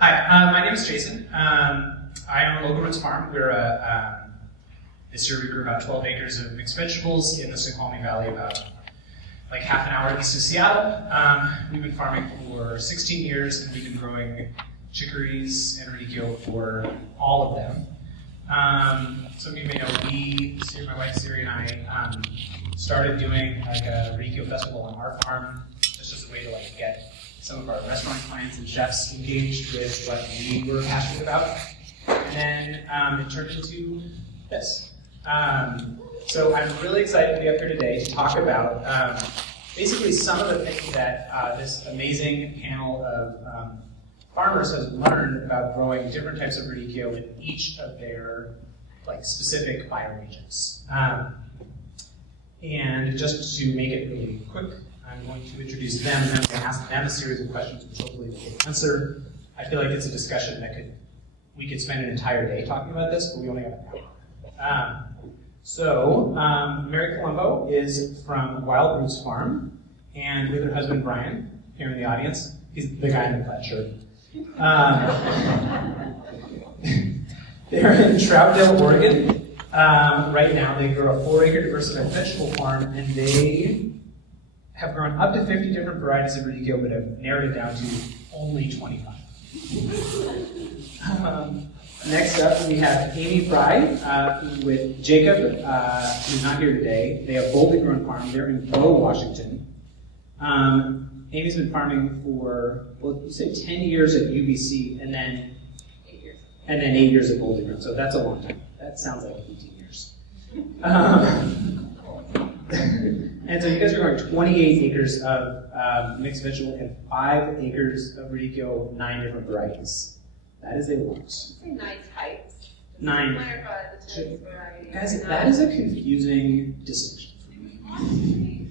Hi, my name is Jason. I own Local Roots Farm. This year we grew about 12 acres of mixed vegetables in the Snoqualmie Valley, about like half an hour east of Seattle. We've been farming for 16 years, and we've been growing chicories and radicchio for all of them. Some of you may know my wife Siri and I started doing like a radicchio festival on our farm, just as a way to like get some of our restaurant clients and chefs engaged with what we were passionate about. And then it turned into this. So I'm really excited to be up here today to talk about basically some of the things that this amazing panel of farmers has learned about growing different types of radicchio in each of their like specific bioregions. And just to make it really quick, I'm going to introduce them and I'm going to ask them a series of questions which hopefully they can answer. I feel like it's a discussion that we could spend an entire day talking about this, but we only have an hour. Mary Colombo is from Wild Roots Farm, and with her husband Brian, here in the audience. He's the guy in the plaid shirt. They're in Troutdale, Oregon. Right now they grow a 4-acre diversified vegetable farm, and they have grown up to 50 different varieties of radicchio, but have narrowed it down to only 25. Next up, we have Amy Frye with Jacob, who's not here today. They have Boldly Grown Farm. They're in Bow, Washington. Amy's been farming for, well, you say 10 years at UBC, and then 8 years. And then 8 years at Boldly Grown. So that's a long time. That sounds like 18 years. And so you guys are growing 28 acres of mixed vegetable and 5 acres of radicchio, 9 different varieties. That is a lot. Say 9 types. 9. Clarify the types varieties. Guys, that is a confusing distinction for me.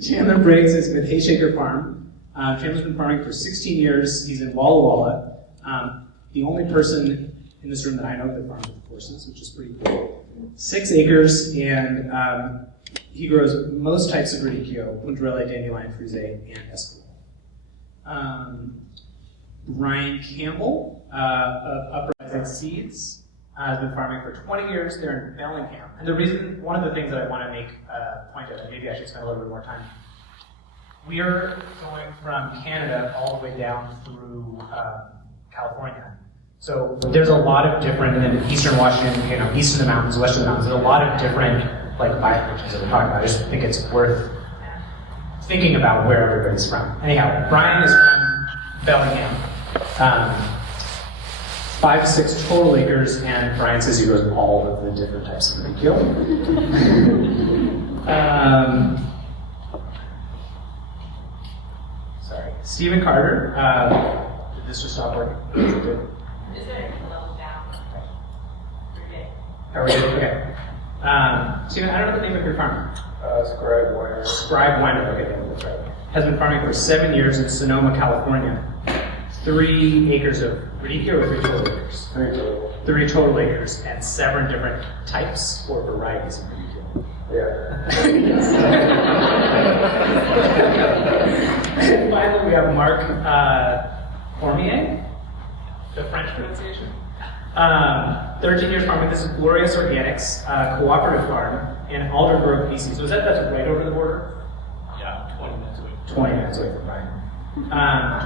Chandler Briggs is with Hayshaker Farm. Chandler's been farming for 16 years. He's in Walla Walla. The only person in this room that I know that farms with horses, which is pretty cool. 6 acres, and he grows most types of radicchio, Puntarella, Dandelion, Frye, and Esquimalt. Ryan Campbell of Uprising Seeds has been farming for 20 years. They're in Bellingham. And one of the things that I want to make a point of, and maybe I should spend a little bit more time, we are going from Canada all the way down through California. So there's a lot of different, and then Eastern Washington, east of the mountains, west of the mountains, there's a lot of different like bioregions that we're talking about. I just think it's worth thinking about where everybody's from. Anyhow, Brian is from Bellingham. 5 to 6 total acres, and Brian says he grows all of the different types of radicchio. Sorry. Stephen Carter. Did this just stop working? Is there a level down? Okay. Are we good? Okay. Stephen, I don't know the name of your farm. Scribe Winery. Scribe Winery. Okay, that's right. Has been farming for 7 years in Sonoma, California. 3 acres of radicchio, or 3 total acres? 3 total. 3 total acres, and 7 different types or varieties of radicchio. Yeah. And finally, we have Mark Cormier, the French pronunciation. 13 years farming. This is Glorious Organics, Co-operative farm in Alderbrook, BC. So that's right over the border? Yeah, 20 minutes away. 20 minutes away from Brian.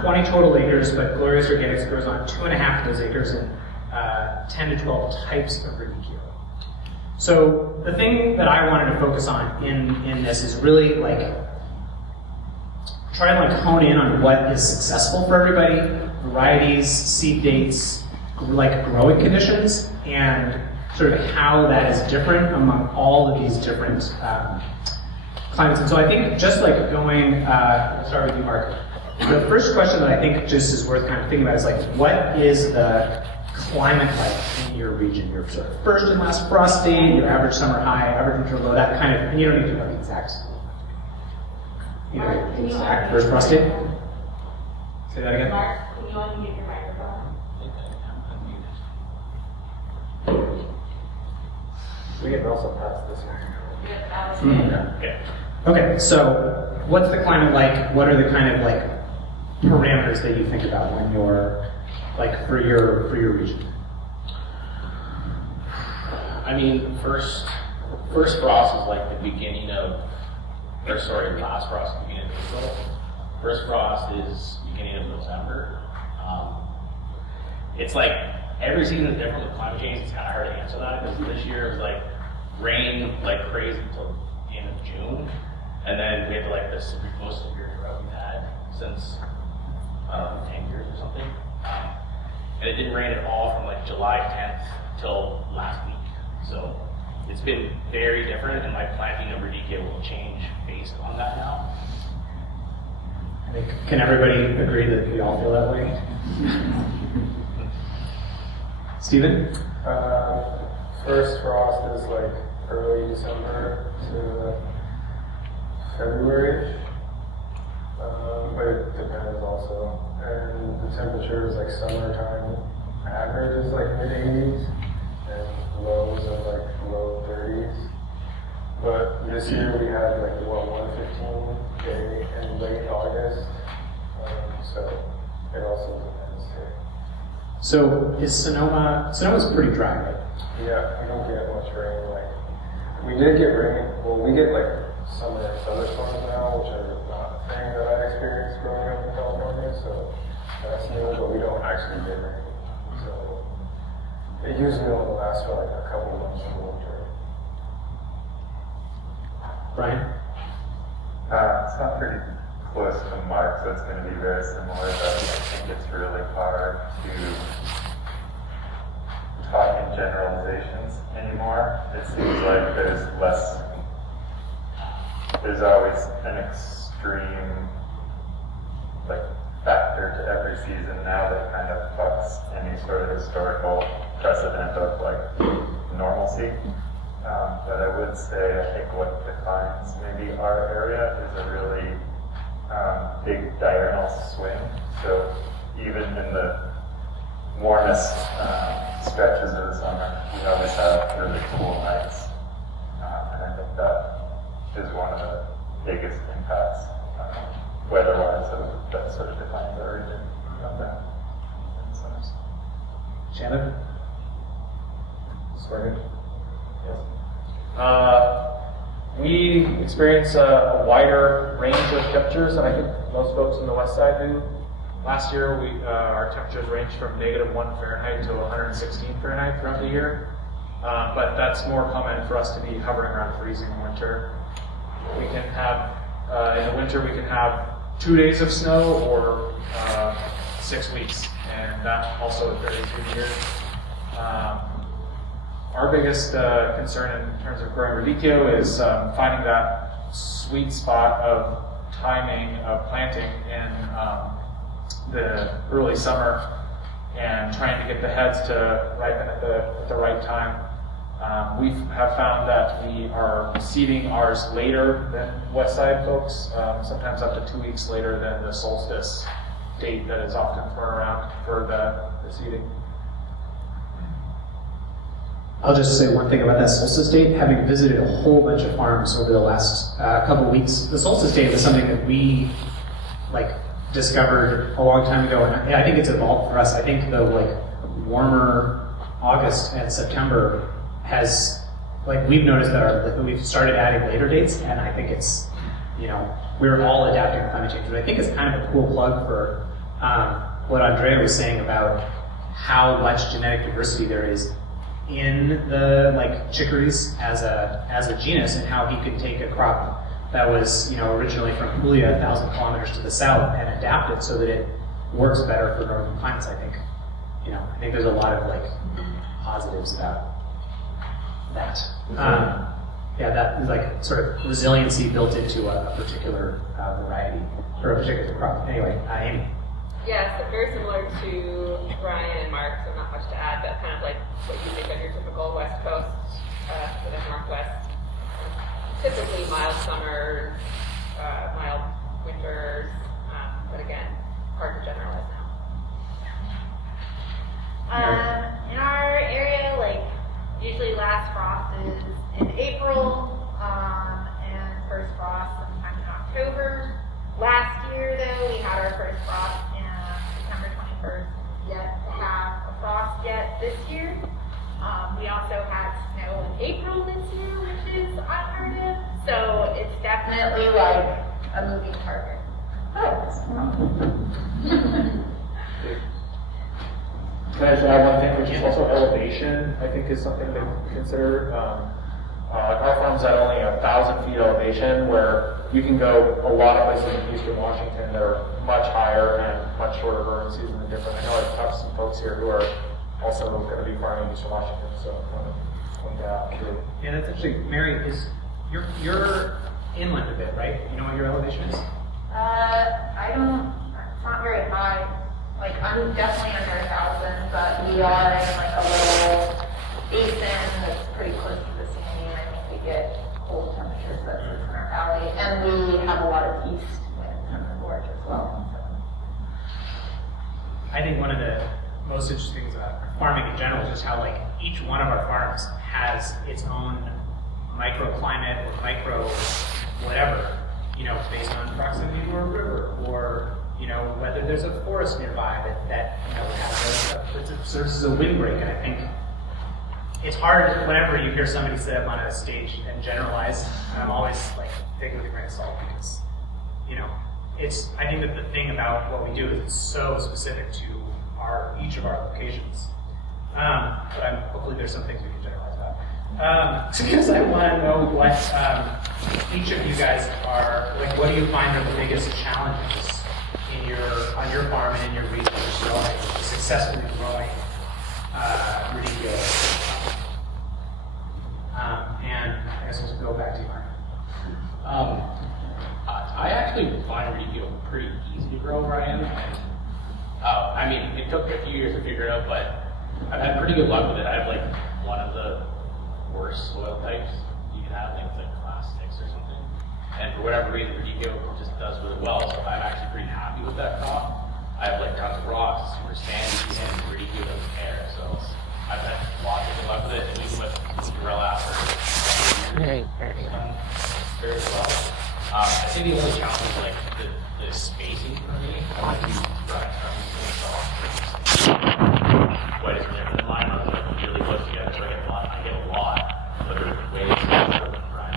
20 total acres, but Glorious Organics grows on 2.5 of those acres and 10 to 12 types of radicchio. So the thing that I wanted to focus on in this is really like try to like hone in on what is successful for everybody, varieties, seed dates, like growing conditions, and sort of how that is different among all of these different climates. And so I think just like going, I'll start with you, Mark. The first question that I think just is worth kind of thinking about is like, what is the climate like in your region? Your sort of first and last frost date, your average summer high, average winter low, that kind of, and you don't need to know the exact, the exact first frost date. Say that again. Mark, can you unmute your microphone? We can also pass this one. Yeah, that was it. Okay. Okay, so what's the climate like? What are the kind of like parameters that you think about when you're, like, for your region? I mean, first frost is like the beginning of, last frost is the beginning of April. First frost is beginning of November. It's like every season is different with climate change. It's kind of hard to answer that because this year it was like rain like crazy until the end of June, and then we had like the most severe drought we've had since 10 years or something. And it didn't rain at all from like July 10th till last week. So it's been very different, and my planting of radicchio will change based on that now. I think, can everybody agree that we all feel that way? Steven? First frost is like early December to February, but it depends also. And the temperature is like summertime average is like mid-80s and lows of like low 30s. But this year we had like 115 day in late August, so it also depends too. So is Sonoma's pretty dry, right? Yeah, we don't get much rain. Like we did get rain. Well, we get like summer thunderstorms now, which are not a thing that I experienced growing up in California. So that's new, but we don't actually get rain. So it usually only lasts for like a couple months in the winter. Brian? It's not pretty close to Mark, so it's going to be very similar, but I think it's really hard to talk in generalizations anymore. It seems like there's always an extreme like factor to every season now that kind of fucks any sort of historical precedent of like normalcy. But I would say I think what defines maybe our area is a really big diurnal swing. So even in the warmest stretches of the summer, we always have really cool nights. And I think that is one of the biggest impacts weather-wise that sort of defines our region around that. Chandler? Sorry. Yes. We experience a wider range of temperatures than I think most folks in the west side do. Last year, our temperatures ranged from -1 Fahrenheit to 116 Fahrenheit throughout the year. But that's more common for us to be hovering around freezing in winter. We can have, in the winter, we can have 2 days of snow or 6 weeks, and that also varies through the year. Our biggest concern in terms of growing radicchio is finding that sweet spot of timing of planting in the early summer and trying to get the heads to ripen at the right time. We have found that we are seeding ours later than west side folks, sometimes up to 2 weeks later than the solstice date that is often thrown around for the seeding. I'll just say one thing about that solstice date. Having visited a whole bunch of farms over the last couple weeks, the solstice date was something that we discovered a long time ago, and I think it's evolved for us. I think the warmer August and September has we've noticed that we've started adding later dates, and I think it's we're all adapting to climate change. But I think it's kind of a cool plug for what Andrea was saying about how much genetic diversity there is in the chicories as a genus, and how he could take a crop that was originally from Julia 1,000 kilometers to the south and adapt it so that it works better for northern climates. I think there's a lot of positives about that. That is sort of resiliency built into a particular variety or a particular crop. Anyway, Amy. Yeah, so very similar to Brian and Mark, so not much to add, but kind of like what you think of your typical West Coast, Pacific Northwest. Typically mild summers, mild winters, but again, hard to generalize now. In our area, usually last frost is in April, and first frost sometime in October. Last year, though, we had our first frost definitely like a moving target. Can I just add one thing, which is also elevation, I think is something to consider. Like our farm's at only 1,000 feet elevation, where you can go a lot of places in eastern Washington that are much higher and much shorter growing season and different. I know I've talked to some folks here who are also going to be farming in eastern Washington, so I want to point that out too. Yeah, that's actually, Mary, you're inland a bit, right? You know what your elevation is? I don't, it's not very high. Like, I'm definitely under 1,000, but we are in like a little basin that's pretty close to the Sandy, and I think we get cold temperatures that in our valley. And we have a lot of east wind from the gorge as well. So. I think one of the most interesting things about farming in general is just how like each one of our farms has its own microclimate or micro whatever, you know, based on proximity to a river or, you know, whether there's a forest nearby that you know, serves as a windbreak. And I think it's hard whenever you hear somebody sit up on a stage and generalize, and I'm always like, take it with a grain of salt because, you know, I think that the thing about what we do is it's so specific to each of our locations. But hopefully there's some things we can generalize about. Because I want to know what each of you guys are, like, what do you find are the biggest challenges on your farm and in your region successfully growing radicchio? And I guess we'll go back to you, Mark. I actually find radicchio pretty easy to grow where I am. I mean, it took a few years to figure it out, but I've had pretty good luck with it. I have like one of the worst soil types you can have, like it's like class 6 or something. And for whatever reason, radicchio just does really well, so I'm actually pretty happy with that crop. I have like tons of rocks, super sandy, and radicchio doesn't care, so I've had lots of good luck with it, and even with Gorilla after very well. I think the only challenge is like the spacing for me. I want to do dry quite as different than mine. I was like really close together, so I get a lot, but there's ways to dry.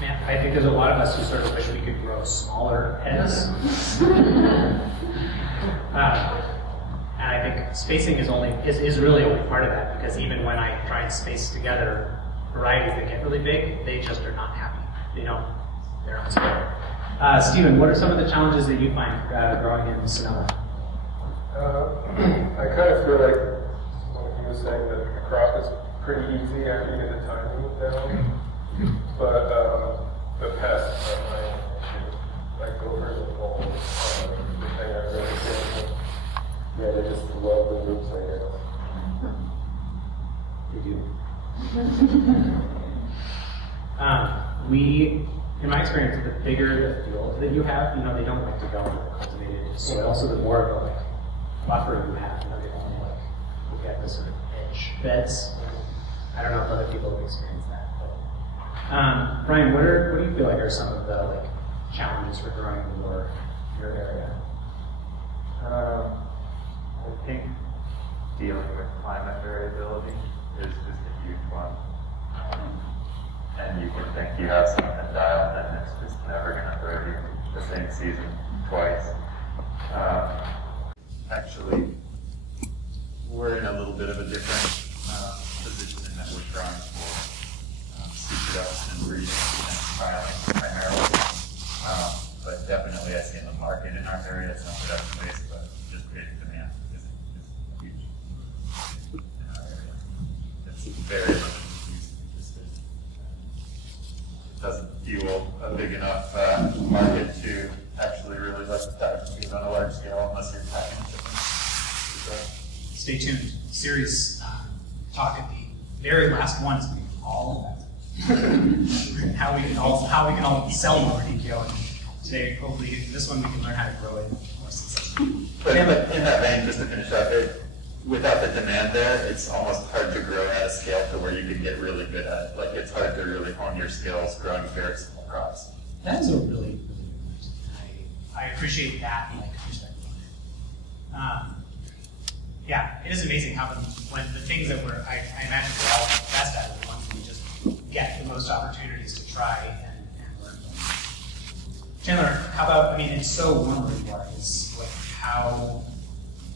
Man, I think there's a lot of us who sort of wish we could grow smaller heads. And I think spacing is really only part of that, because even when I try and space together varieties that get really big, they just are not happy. They're not square. Stephen, what are some of the challenges that you find growing in Sonoma? I kind of feel like when he was saying that the crop is pretty easy after you get the timing down, but the pests are my issue. Like gophers and moles, the thing I really feel. Yeah, they just love the roots, I guess. They do. In my experience, the bigger the field that you have, you know, they don't like to go into cultivated soil, so the more of a like buffer you have, you know, they only like look at the sort of edge beds. I don't know if other people have experienced that. But, Brian, what do you feel like are some of the like challenges for growing in your area? I think dealing with climate variability is just a huge one. And you can think you have something dialed and it's just never going to throw you the same season twice. Actually, we're in a little bit of a different position in that we're trying for seed production and breeding and trialing primarily. But definitely I see in the market in our area, it's not production based, but just creating demand is huge in our area. It's very limited. Doesn't fuel a big enough market to actually really let the package move on a large scale unless you're packing chicken. Stay tuned. Series talk at the very last one is going to be all about how we can all sell more radicchio. And today, hopefully, this one we can learn how to grow it more successfully. But in that vein, just to finish up, without the demand there, it's almost hard to grow at a scale to where you can get really good at it. Like, it's hard to really hone your skills growing very small crops. That is a really, really good point. I appreciate that like perspective. Yeah, it is amazing how when the things that I imagine we're all best at are the ones we just get the most opportunities to try and learn from. Chandler, how about, I mean, it's so warm where you are, is like how,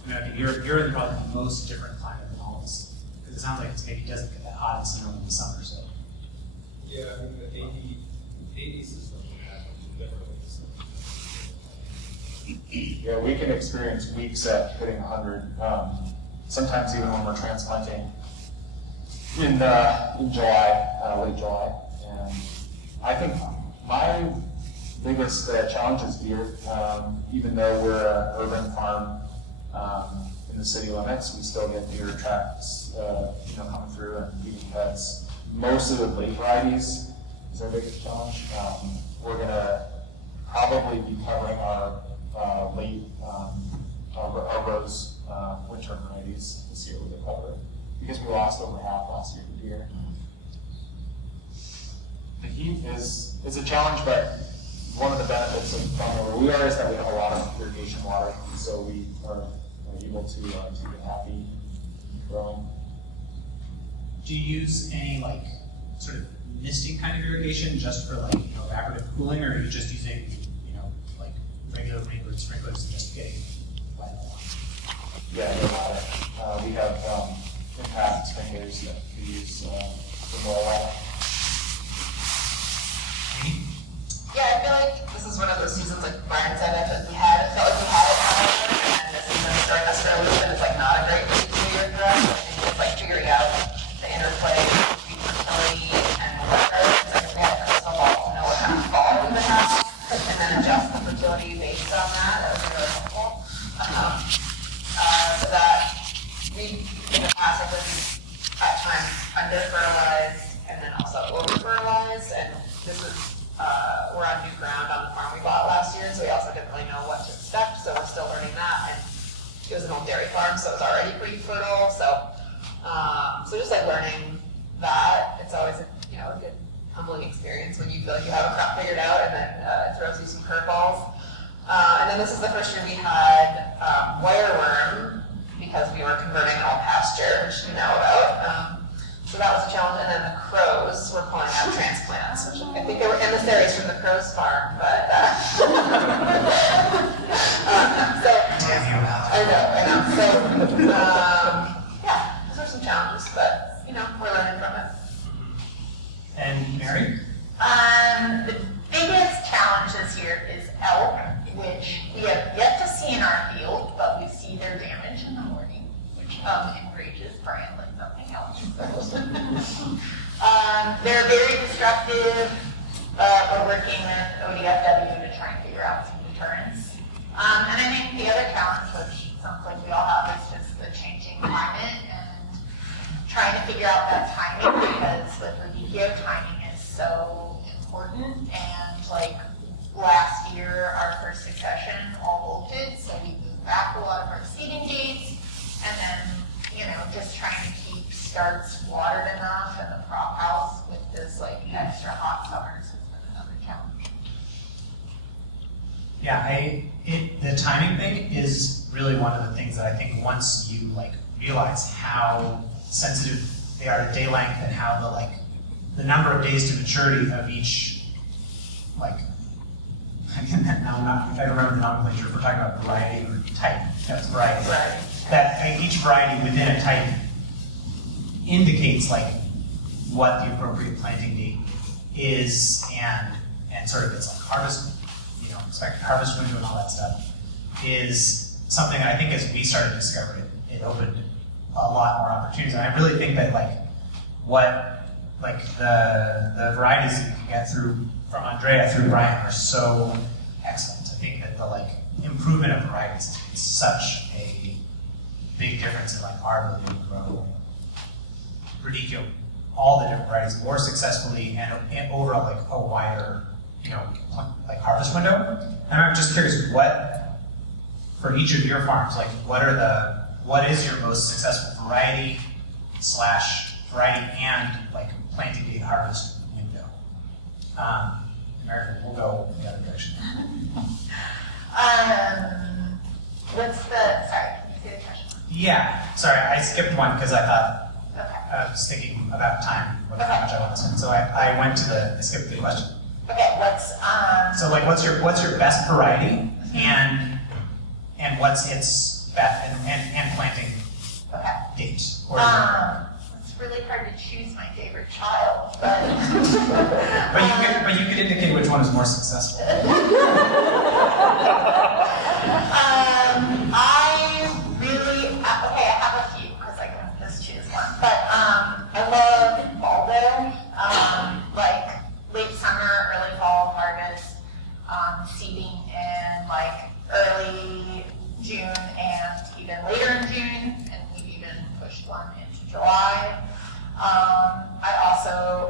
I mean, you're in probably the most different climate than all of us. Because it sounds like it maybe doesn't get that hot in the summer, so. Yeah, I mean, the 80s is something that definitely is. Yeah, we can experience weeks at hitting 100. Sometimes even when we're transplanting in July, late July. And I think my biggest challenge is deer. Even though we're an urban farm in the city limits, we still get deer tracks, coming through and feeding pets. Most of the late varieties is our biggest challenge. We're gonna probably be covering our late our rose winter varieties this year with the cover because we lost over half last year to deer. The heat is a challenge, but one of the benefits of farming where we are is that we have a lot of irrigation water, so we are able to keep it happy and growing. Do you use any like sort of misting kind of irrigation just for like evaporative cooling, or are you just using like regular rainbow sprinklers and just getting wet along? Yeah, no matter. We have impact sprinklers that we use for more water. Yeah, I feel like this is one of those seasons, like Brian said, it felt like we had it now, and this season is starting us early, and it's like not a great week to year for us. I think it's like figuring out the interplay between fertility and weather. It's like if we had a crystal ball to know what kind of fall we would have, and then adjust the fertility based on that. That would be really helpful. So that we, in the past, I think at times under-fertilized and then also over-fertilized, and this is we're on new ground on the farm we bought last year, so we also didn't really know what to expect, so we're still learning that. And it was an old dairy farm, so it was already pretty fertile, so just like learning that, it's always a good humbling experience when you feel like you have a crop figured out, and then it throws you some curveballs. And then this is the first year we had wireworm, because we were converting all pasture, which you know about. So that was a challenge, and then the crows were pulling out transplants, which I think they were emissaries from the crows farm, but so I know. So yeah, those are some challenges, but we're learning from it. And Mary? The biggest challenge this year is elk, which we have yet to see in our field, but we see their damage in the morning, which enrages Brian like nothing else. They're very destructive. We're working with ODFW to try and figure out some deterrents. And I think the other challenge, which sounds like we all have, is just the changing climate and trying to figure out that timing, because with radicchio, timing is so important. And like last year, our first succession all bolted, so we moved back a lot of our seeding dates, and then just trying to keep starts watered enough in the prop house with this like extra hot summers has been another challenge. Yeah, the timing thing is really one of the things that I think once you realize how sensitive they are to day length and how the number of days to maturity of each if I remember the nomenclature, if we're talking about variety or type, that's variety. Right. That each variety within a type indicates what the appropriate planting date is and sort of its harvest, expected harvest window and all that stuff is something that I think as we started to discover it opened a lot more opportunities. And I really think that the varieties that you can get through from Andrea through Brian are so excellent. I think that the improvement of varieties is such a big difference in our ability to grow radicchio, all the different varieties more successfully and over a wider harvest window. And I'm just curious, what for each of your farms, what is your most successful variety and planting date harvest window? American, we'll go in the other direction. Sorry, can you say the question? Yeah, sorry, I skipped one because I thought Okay. I was thinking about time, how much I want to spend. So I went to I skipped the question. Okay, So like, what's your best variety, and what's its best and planting okay. date? It's really hard to choose my favorite child, but but you could indicate which one is more successful. I have a few because I can just choose one. But I love Baldo, like late summer, early fall harvest, seeding in like early June and even later in June, and we've even pushed one into July.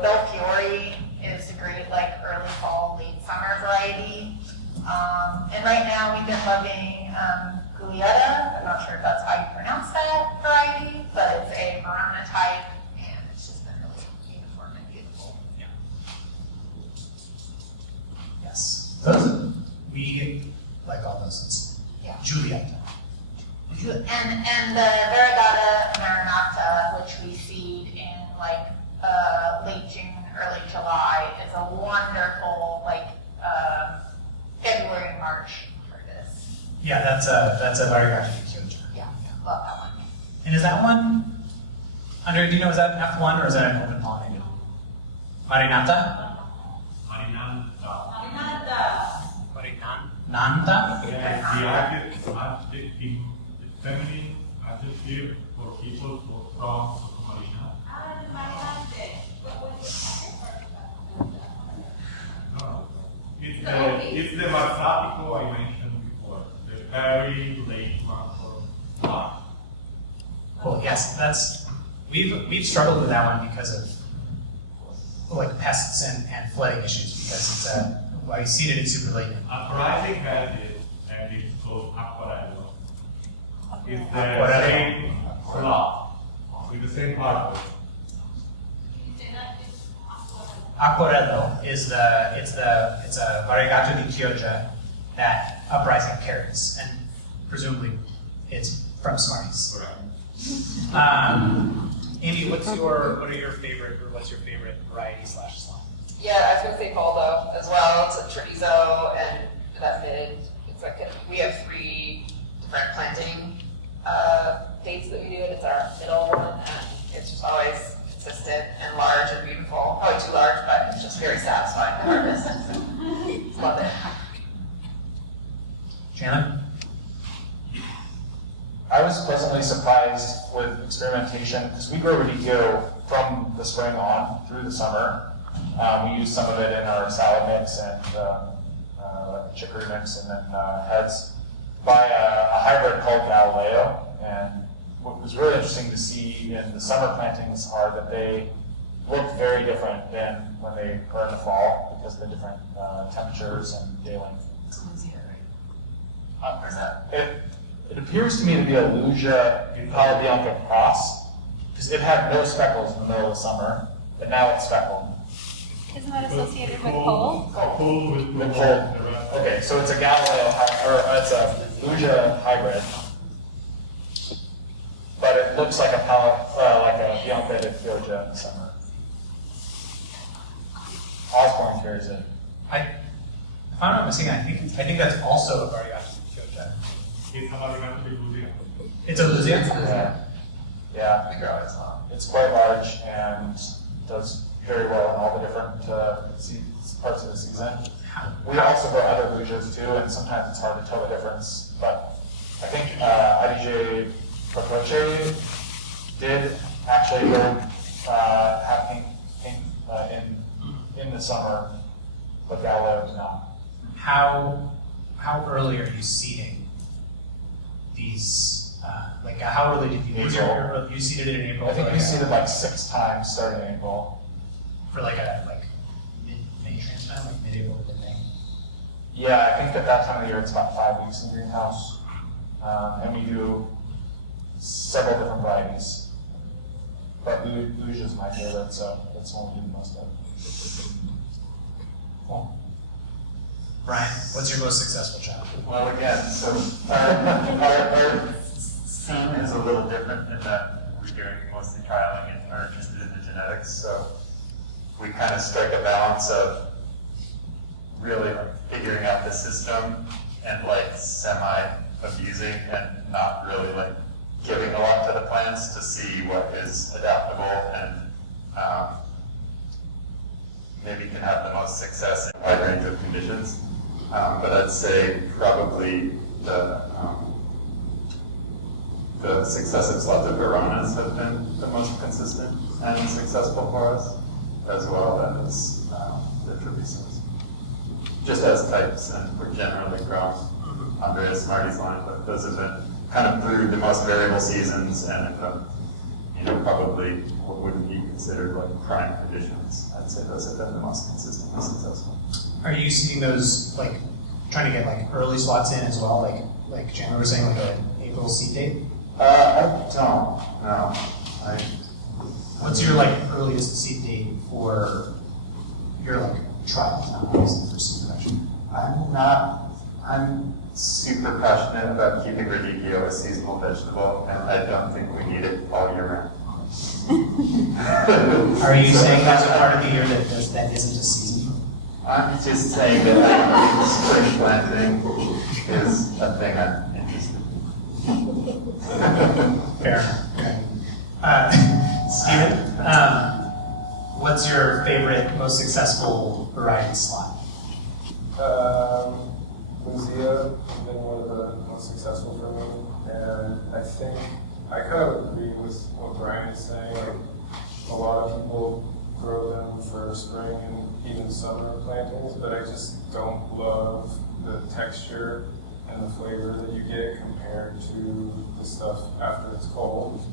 Belfiore is a great like early fall, late summer variety. And right now we've been loving Giulietta. I'm not sure if that's how you pronounce that variety, but it's a Verona type, and it's just been really uniform and beautiful. Yeah. Yes. We like all those. It's Yeah. Giulietta. And the Variegata Marinata, which we seed in like late June, early July, is a wonderful like February and March harvest. Yeah, that's a varieties. Yeah, love that one. And is that one under? Do you know, is that an F1 or is that an open pollinated? Marinata. Nanta. Yeah, the feminine adjective for people from Marina. No, it's the Marsatico I mentioned before, the very late one for March. Cool. Yes, we've struggled with that one because of like pests and flooding issues, because it's I seeded it super late. Uprising has it, and it's called Aquarello. It's the Aquarello. same slot with the same part. Aquarello is it's a variegato di Chioggia that Uprising carries, and presumably it's from Smarties. Correct. Andy, what's your favorite variety / slot? Yeah, I was gonna say Baldo as well. It's a chorizo and that mid. It's like we have 3 different planting dates that we do, and it's our middle one, and it's just always consistent and large and beautiful. Probably too large, but it's just very satisfying to harvest. Love it. Chandler? I was pleasantly surprised with experimentation, because we grow radicchio from the spring on through the summer. We use some of it in our salad mix and chicory mix, and then heads by a hybrid called Galileo. And what was really interesting to see in the summer plantings are that they look very different than when they are in the fall, because of the different temperatures and day length. It appears to me to be a Luja Palo Bianco cross, because it had no speckles in the middle of the summer, but now it's speckled. Isn't that associated with cold? Cold with The cold. Okay, so it's a Galileo, it's a Luja hybrid, but it looks like a Bianco de Chioggia in the summer. Osborne carries it. If I'm not mistaken, I think that's also a variegato di Chioggia. It's a variegata di Lusia. It's a Lusia? Yeah. We grow it as well. It's quite large and does very well in all the different parts of the season. We also grow other Lujas too, and sometimes it's hard to tell the difference. But I think IDJ Procoche did actually have pink in the summer, but Galileo did not. How early are you seeding these? How early did you April. You seeded it in April? I think we seeded like 6 times starting in April. For like mid-May transplant, like mid-April to mid-May. Yeah, I think at that time of the year it's about 5 weeks in greenhouse, and we do several different varieties. But Luge is my favorite, so that's the one we do the most of. Cool. Brian, what's your most successful child? Well, again, so our scene is a little different in that we're doing mostly trialing and are interested in the genetics. So we kind of strike a balance of really like figuring out the system and like semi-abusing and not really like giving a lot to the plants to see what is adaptable and maybe can have the most success in a wide range of conditions. But I'd say probably the successive slots of Veronas have been the most consistent and successful for us, as well as the Trebizonds. Just as types, and we're generally growing Andreas Marty's line, but those have been kind of through the most variable seasons and probably what wouldn't be considered like prime conditions. I'd say those have been the most consistently successful. Are you seeing those, like, trying to get like early slots in as well, like Chandler was saying, like an April seed date? I don't, no. What's your like earliest seed date for your like trial, not obviously for seed production? I'm super passionate about keeping radicchio a seasonal vegetable, and I don't think we need it all year round. Are you saying that's a part of the year that isn't a season? I'm just saying that I think spring planting is a thing I'm interested in. Fair enough. Steven, what's your favorite, most successful variety slot? Lucia has been one of the most successful for me, and I think I kind of agree with what Brian is saying. Like, a lot of people grow them for spring and even summer plantings, but I just don't love the texture and the flavor that you get compared to the stuff after it's cold.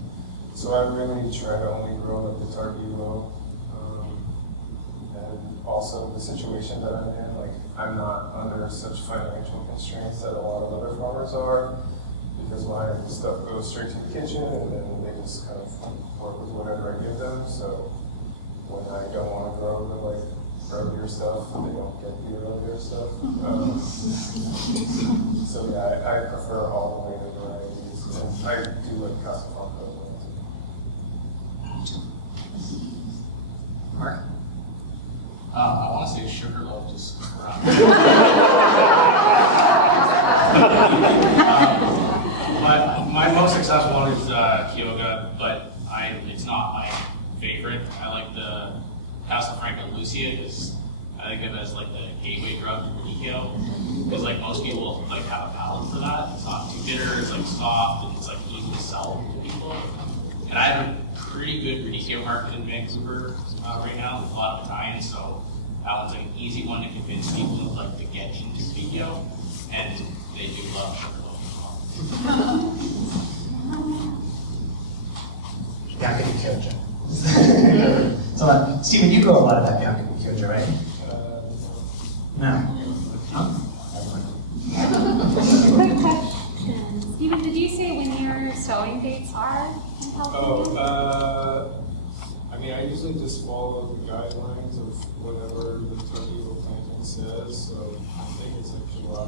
So I really try to only grow like the Targilo. And also the situation that I'm in, like I'm not under such financial constraints that a lot of other farmers are, because my stuff goes straight to the kitchen and then they just kind of work with whatever I give them. So when I don't want to grow the like earlier stuff, they don't get the earlier stuff. So yeah, I prefer all the way to varieties, and I do like Casablanca. Mark? I want to say Sugarloaf just my most successful one is Kyoga, but it's not my favorite. I like the Castelfranco Lucia because I think of it as like the gateway drug to radicchio. Because like most people like have a palate for that. It's not too bitter. It's like soft and it's like easy to sell to people. And I have a pretty good radicchio market in Vancouver right now with a lot of Italians, so that one's like an easy one to convince people like to get into radicchio, and they do love Sugarloaf as well. Bianca di Chioggia. So, Stephen, you grow a lot of that Bianca di Chioggia, right? No. Quick question. Stephen, did you say when your sowing dates are in California? I mean, I usually just follow the guidelines of whatever the Targilo planting says, so I think it's like July.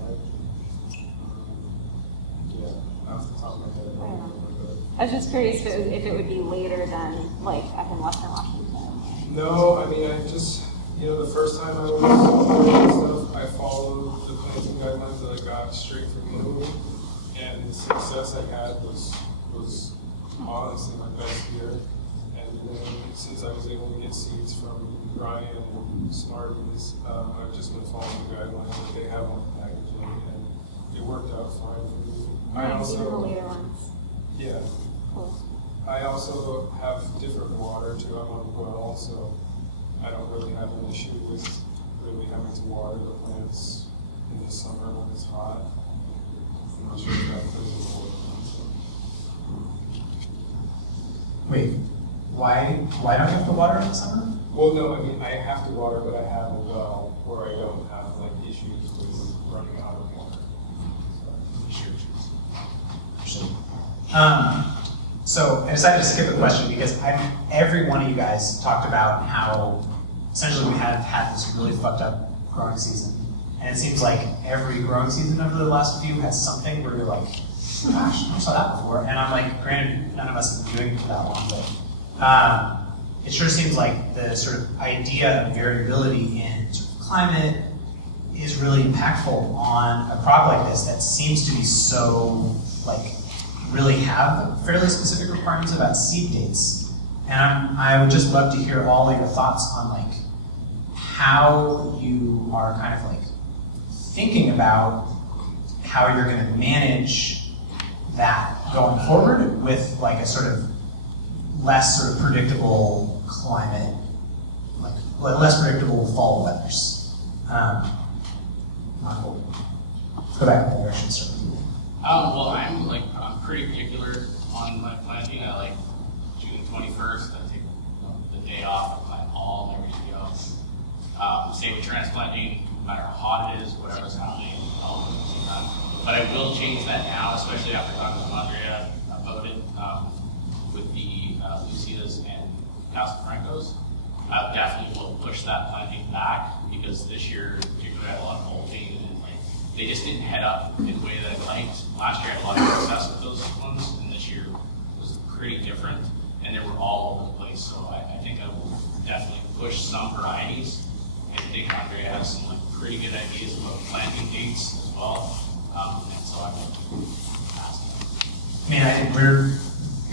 Yeah, off the top of my head, I don't remember. I was just curious if it would be later than like up in Western Washington. No, I mean, I just, the first time I was doing stuff, I followed the planting guidelines that I got straight from Italy, and the success I had was honestly my best year. And then since I was able to get seeds from Ryan and Smarties, I've just been following the guidelines that they have on the packaging, and it worked out fine for me. Even the later ones. Yeah. Cool. I also have different water too. I'm on well, so I don't really have an issue with really having to water the plants in the summer when it's hot. I'm not sure if that plays a role. Wait, why don't you have to water in the summer? Well, no, I mean, I have to water, but I have a well where I don't have like issues with running out of water. So I decided to skip a question because every one of you guys talked about how essentially we have had this really fucked up growing season. And it seems like every growing season over the last few has something where you're like, gosh, I never saw that before. And I'm like, granted, none of us have been doing it for that long, but it sure seems like the sort of idea of variability in sort of climate is really impactful on a crop like this that seems to be so, like, really have fairly specific requirements about seed dates. And I would just love to hear all of your thoughts on, like, how you are kind of, like, thinking about how you're going to manage that going forward with, like, a sort of less sort of predictable climate, like less predictable fall weathers. Let's go back to the direction. Well, I'm pretty particular on my planting. I like June 21st. I take the day off. I plant all my radicchio. Same with transplanting. No matter how hot it is, whatever's happening, I'll do that. But I will change that now, especially after talking with Andrea about it with the Lucidas and Castelfrancos. I definitely will push that planting back because this year, particularly, I had a lot of molting and they just didn't head up in the way that I liked. Last year I had a lot of success with those ones, and this year was pretty different, and they were all over the place. So I think I will definitely push some varieties. I think Andrea has some pretty good ideas about planting dates as well, and so I will ask them. I mean, I think we're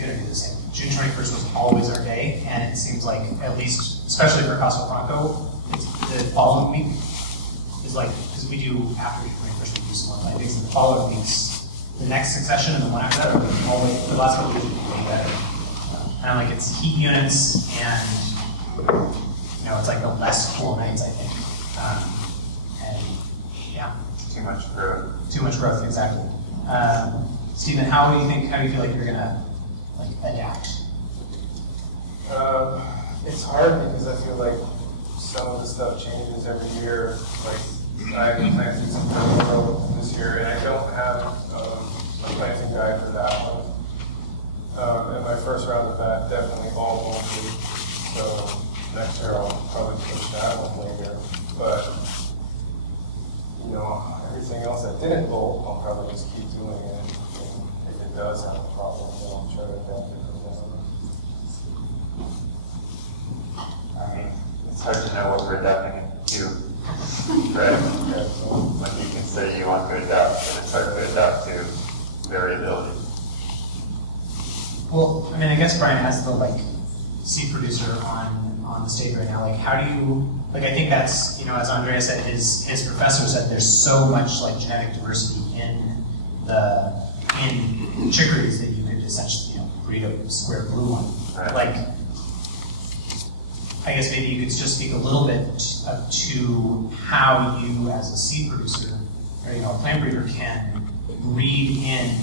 going to do the same. June 21st was always our day, and it seems like, at least, especially for Castelfranco, it's the following week is like, because we do, after June 21st, we do some more plantings, and the following weeks, the next succession and the one after that, are always, the last couple of weeks will be way better. And like, it's heat units, and, it's like the less cool nights, I think. And, yeah. Too much growth. Too much growth, exactly. Stephen, how do you feel like you're gonna adapt? It's hard because I feel like some of the stuff changes every year. Like, I planted some Colombo this year, and I don't have a planting guide for that one. And my first round of that definitely all bolted. So next year I'll probably push that one later. But everything else that didn't bolt, I'll probably just keep doing it. And if it does have a problem, then I'll try to adapt it from there. I mean, it's hard to know what we're adapting it to, right? Like, you can say you want to adapt, but it's hard to adapt to variability. Well, I mean, I guess Brian has the seed producer on the stage right now. Like, how do you, I think that's, as Andrea said, his professor said, there's so much genetic diversity in chicories that you could essentially, breed a square blue one. Right. I guess maybe you could just speak a little bit to how you, as a seed producer, or a plant breeder, can breed in,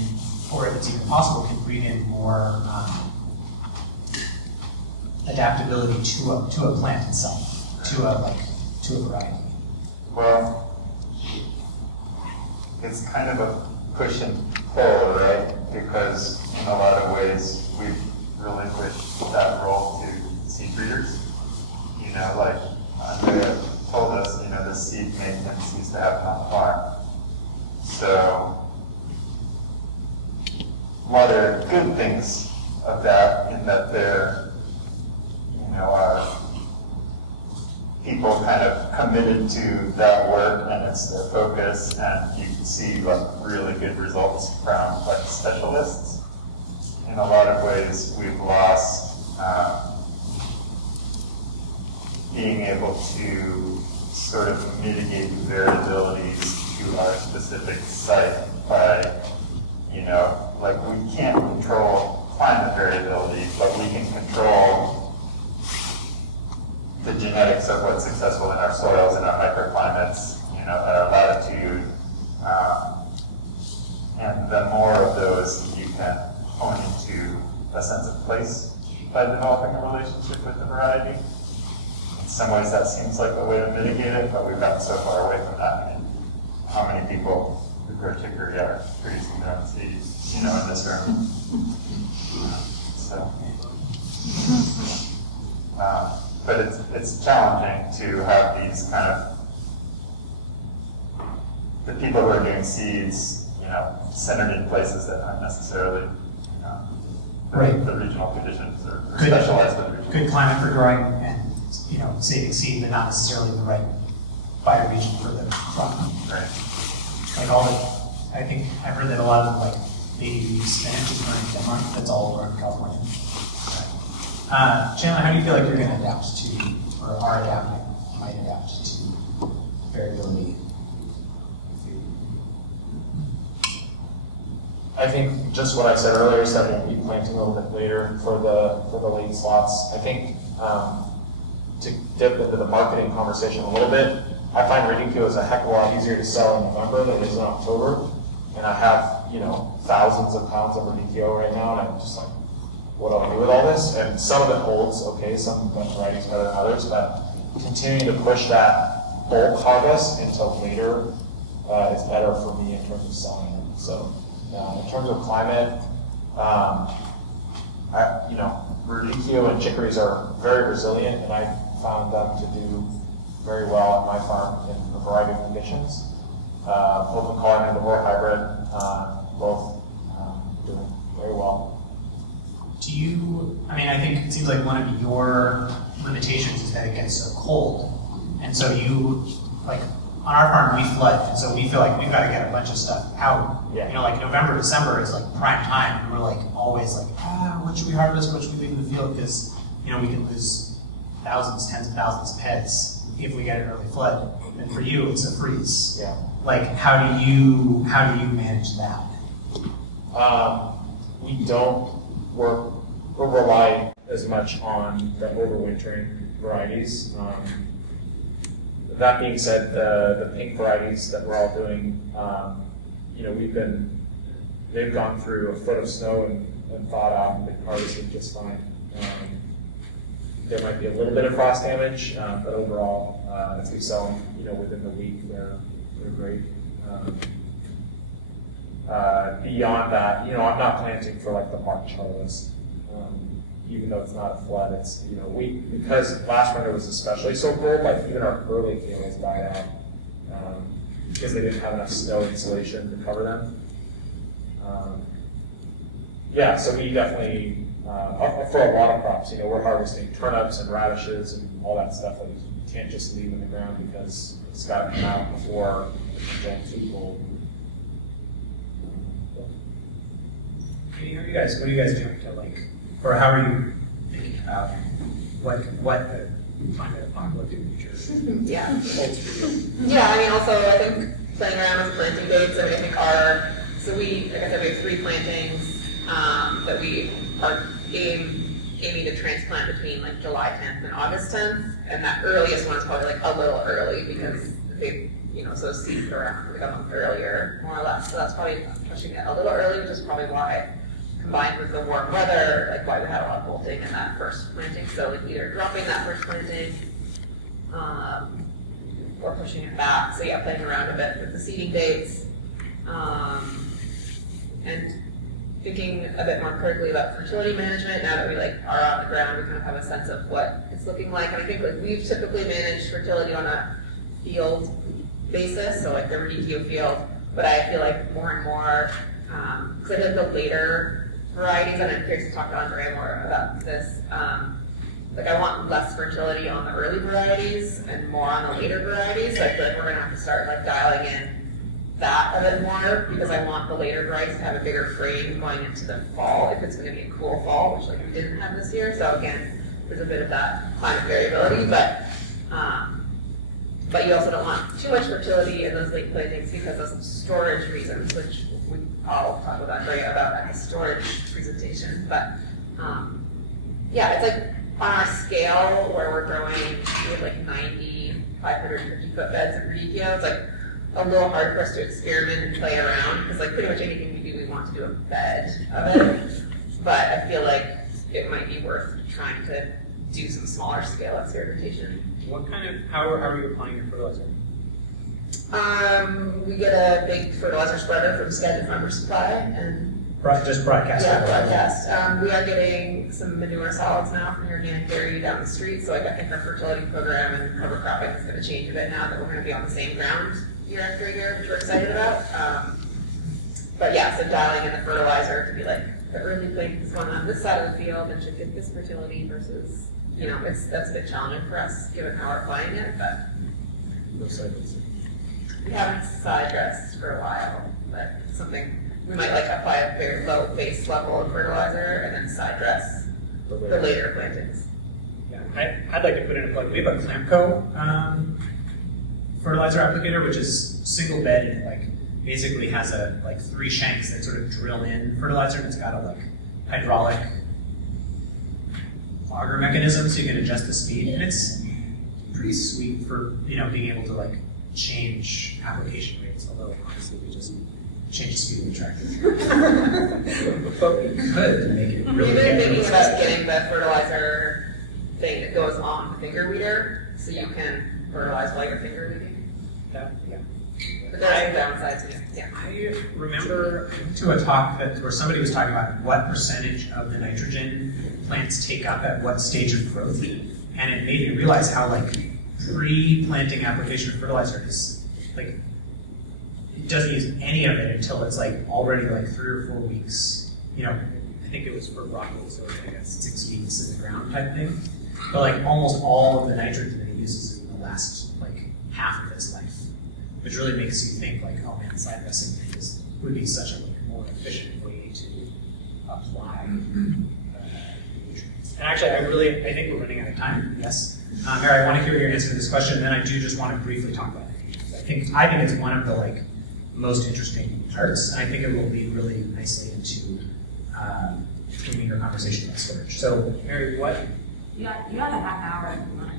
or if it's even possible, can breed in more adaptability to a plant itself, to a variety. Well, it's kind of a push and pull, right? Because in a lot of ways, we've relinquished that role to seed breeders. Like Andrea told us, the seed maintenance needs to happen on the farm. So, while there are good things of that, in that there, are people kind of committed to that work and it's their focus, and you can see really good results from specialists. In a lot of ways, we've lost being able to sort of mitigate variabilities to our specific site by, we can't control climate variability, but we can control the genetics of what's successful in our soils and our microclimates, at our latitude. And the more of those you can hone into a sense of place by developing a relationship with the variety. In some ways that seems like a way to mitigate it, but we've gotten so far away from that. And how many people who grow chicory are producing their own seeds, in this room. But it's challenging to have these kind of, the people who are doing seeds, centered in places that aren't necessarily Right. the regional conditions or specialized with regional. Good climate for growing and, saving seed, but not necessarily the right bioregion for the crop. Right. Like I think I've heard that a lot of native use spinach is grown in Denmark. That's all over in California. Chandler, how do you feel like you're going to adapt to, or are adapting, might adapt to variability? I think just what I said earlier, said we'll be planting a little bit later for the late slots. I think to dip into the marketing conversation a little bit, I find radicchio is a heck of a lot easier to sell in November than it is in October. And I have, thousands of pounds of radicchio right now, and I'm just like, what do I do with all this? And some of it holds okay, some varieties better than others, but continuing to push that bulk harvest until later is better for me in terms of selling it. So in terms of climate, radicchio and chicories are very resilient, and I found them to do very well at my farm in a variety of conditions. Both McCall and or hybrid, both doing very well. I think it seems like one of your limitations is that it gets so cold. And so on our farm we flood, and so we feel like we've got to get a bunch of stuff out. Yeah. November, December is prime time, and we're always what should we harvest, what should we leave in the field? Because, we can lose thousands, tens of thousands of heads if we get an early flood. And for you, it's a freeze. Yeah. How do you manage that? We don't work or rely as much on the overwintering varieties. That being said, the pink varieties that we're all doing, they've gone through a foot of snow and thawed out and been harvested just fine. There might be a little bit of frost damage, but overall, if we sell them, within the week, they're great. Beyond that, I'm not planting for the March harvest. Even though it's not a flood, it's, because last winter was especially so cold, even our early cereals died out because they didn't have enough snow insulation to cover them. So we definitely, for a lot of crops, we're harvesting turnips and radishes and all that stuff that you can't just leave in the ground because it's got to come out before it's getting too cold. What are you guys doing to or how are you thinking about what the climate apocalypse in the future? Yeah. Also I think playing around with planting dates, I think so we, like I said, we have 3 plantings that we are aiming to transplant between July 10th and August 10th, and that earliest one is probably a little early because they, so seeds are around a month earlier, more or less. So that's probably pushing it a little early, which is probably why, combined with the warm weather, why we had a lot of bolting in that first planting. So either dropping that first planting or pushing it back. So yeah, playing around a bit with the seeding dates and thinking a bit more critically about fertility management. Now that we are on the ground, we kind of have a sense of what it's looking like. And I think we've typically managed fertility on a field basis, so the radicchio field. But I feel more and more, because I think the later varieties, and I'm curious to talk to Andre more about this. I want less fertility on the early varieties and more on the later varieties. So I feel we're going to have to start dialing in that a bit more because I want the later varieties to have a bigger frame going into the fall if it's going to be a cool fall, which we didn't have this year. So again, there's a bit of that climate variability, but you also don't want too much fertility in those late plantings because of some storage reasons, which I'll talk with Andre about at the storage presentation. But it's on our scale where we're growing, we have 90, 550 foot beds of radicchio. It's a little hard for us to experiment and play around because pretty much anything we do, we want to do a bed of it. But I feel it might be worth trying to do some smaller scale experimentation. How are you applying your fertilizer? We get a big fertilizer spreader from Skagit Farmer Supply and Just broadcast. Yeah, broadcast. We are getting some manure solids now from your organic dairy down the street, so I think our fertility program and cover cropping is going to change a bit now that we're going to be on the same ground year after year, which we're excited about. But yeah, so dialing in the fertilizer to be like, the early plantings going on this side of the field and should get this fertility versus, you know, that's a bit challenging for us given how we're applying it, but we haven't side dressed for a while, but something, we might like apply a very low base level of fertilizer and then side dress the later plantings. Yeah, I'd like to put in a plug. We have a Clamco fertilizer applicator, which is single bed and like basically has a like 3 shanks that sort of drill in fertilizer, and it's got a like hydraulic auger mechanism so you can adjust the speed, and it's pretty sweet for being able to like change application rates. Although honestly, we just change the speed of the tractor. But we could make it really. We've been thinking about getting the fertilizer thing that goes on the finger weeder, so you can fertilize while you're finger weeding. Yeah. But there are some downsides. Yeah. I remember to a talk where somebody was talking about what percentage of the nitrogen plants take up at what stage of growth, and it made me realize how like pre-planting application of fertilizer is like it doesn't use any of it until it's like already like 3 or 4 weeks. I think it was for broccoli, so it's like a 6 weeks in the ground type thing. But like almost all of the nitrogen that it uses is in the last like half of its life, which really makes you think like, oh man, side dressing would be such a more efficient way to apply nutrients. And actually, I think we're running out of time. Yes, Mary, I want to hear your answer to this question, and then I do just want to briefly talk about it. I think it's one of the like most interesting parts, and I think it will lead really nicely into your conversation about storage. So, Mary, what? You got a half hour if you want.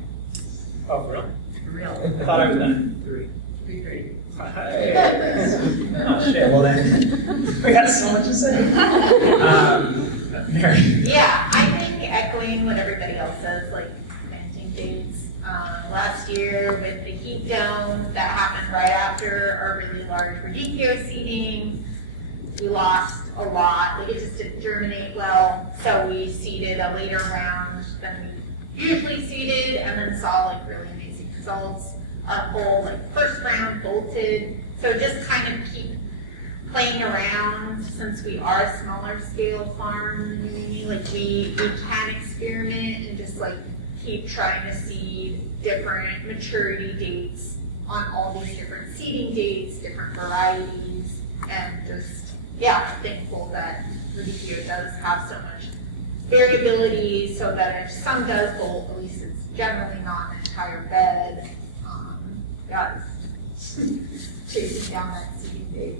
Oh, really? For real. I thought I was done at 3. 3:30. Oh shit! Well then, we got so much to say. Mary. Yeah, I think echoing what everybody else says, like planting dates. Last year with the heat dome that happened right after our really large radicchio seeding, we lost a lot. Like it just didn't germinate well, so we seeded a later round than we usually seeded, and then saw like really amazing results. Our whole like first round bolted, so just kind of keep playing around since we are a smaller scale farm. Like we can experiment and just like keep trying to seed different maturity dates on all these different seeding dates, different varieties, and just I'm thankful that radicchio does have so much variability, so that if some does bolt, at least it's generally not an entire bed. Chasing down that seeding date.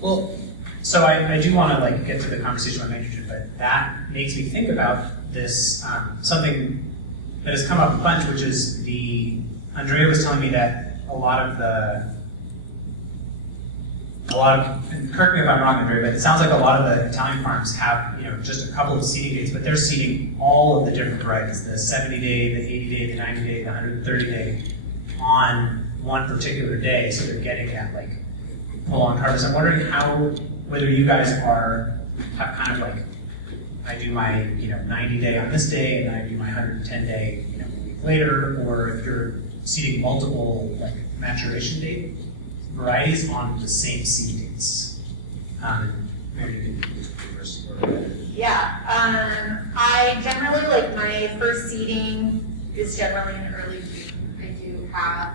Well, so I do want to like get to the conversation on nitrogen, but that makes me think about this something that has come up a bunch, which is Andrea was telling me that a lot of, and correct me if I'm wrong, Andrea, but it sounds like a lot of the Italian farms have just a couple of seeding dates, but they're seeding all of the different varieties, the 70-day, the 80-day, the 90-day, the 130-day on one particular day, so they're getting that like full-on harvest. I'm wondering whether you guys have kind of like, I do my 90-day on this day, and then I do my 110-day a week later, or if you're seeding multiple like maturation date varieties on the same seed dates. Maybe you can do reverse order. Yeah, I generally like my first seeding is generally in early June. I do have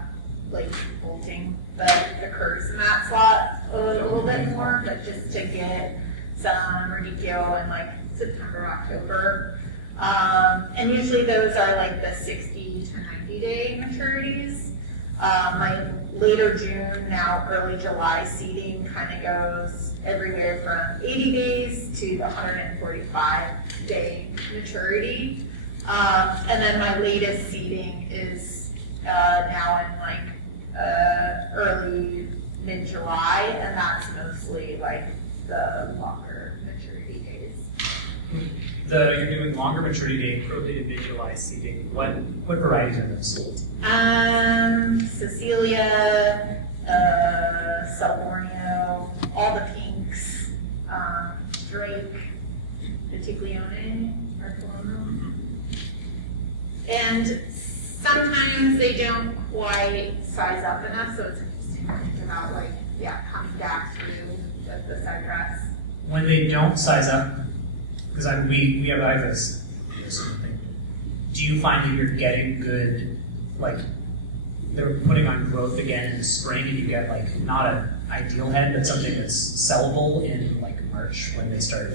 like bolting that occurs in that slot a little bit more, but just to get some radicchio in like September, October. And usually those are like the 60 to 90 day maturities. My later June, now early July seeding kind of goes everywhere from 80 days to the 145 day maturity. And then my latest seeding is now in like early mid-July, and that's mostly like the longer maturity days. You're doing longer maturity date, early mid-July seeding. What varieties are those? Cecilia, Salvo, all the pinks, Drake, Radicchio, or Colombo. And sometimes they don't quite size up enough, so it's interesting to think about coming back through with the citrus. When they don't size up, because we have like this sort of thing. Do you find that you're getting good, like they're putting on growth again in the spring, and you get like not an ideal head, but something that's sellable in like March when they start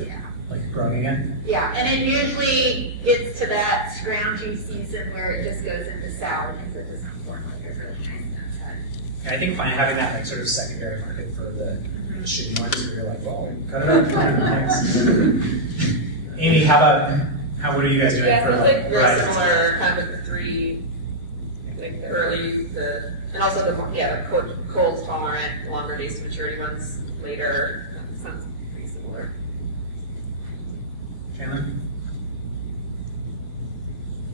like growing again? Yeah, and it usually gets to that scroungy season where it just goes into sour because it doesn't form like a really nice dense head. And I think having that like sort of secondary market for the shitty ones where you're like, well, cut it out, thanks. Amy, what are you guys doing Yeah, for it's like like very varieties? similar, kind of the three, like the early, and also the more, cold tolerant, longer days to maturity ones later. That sounds pretty similar. Chandler?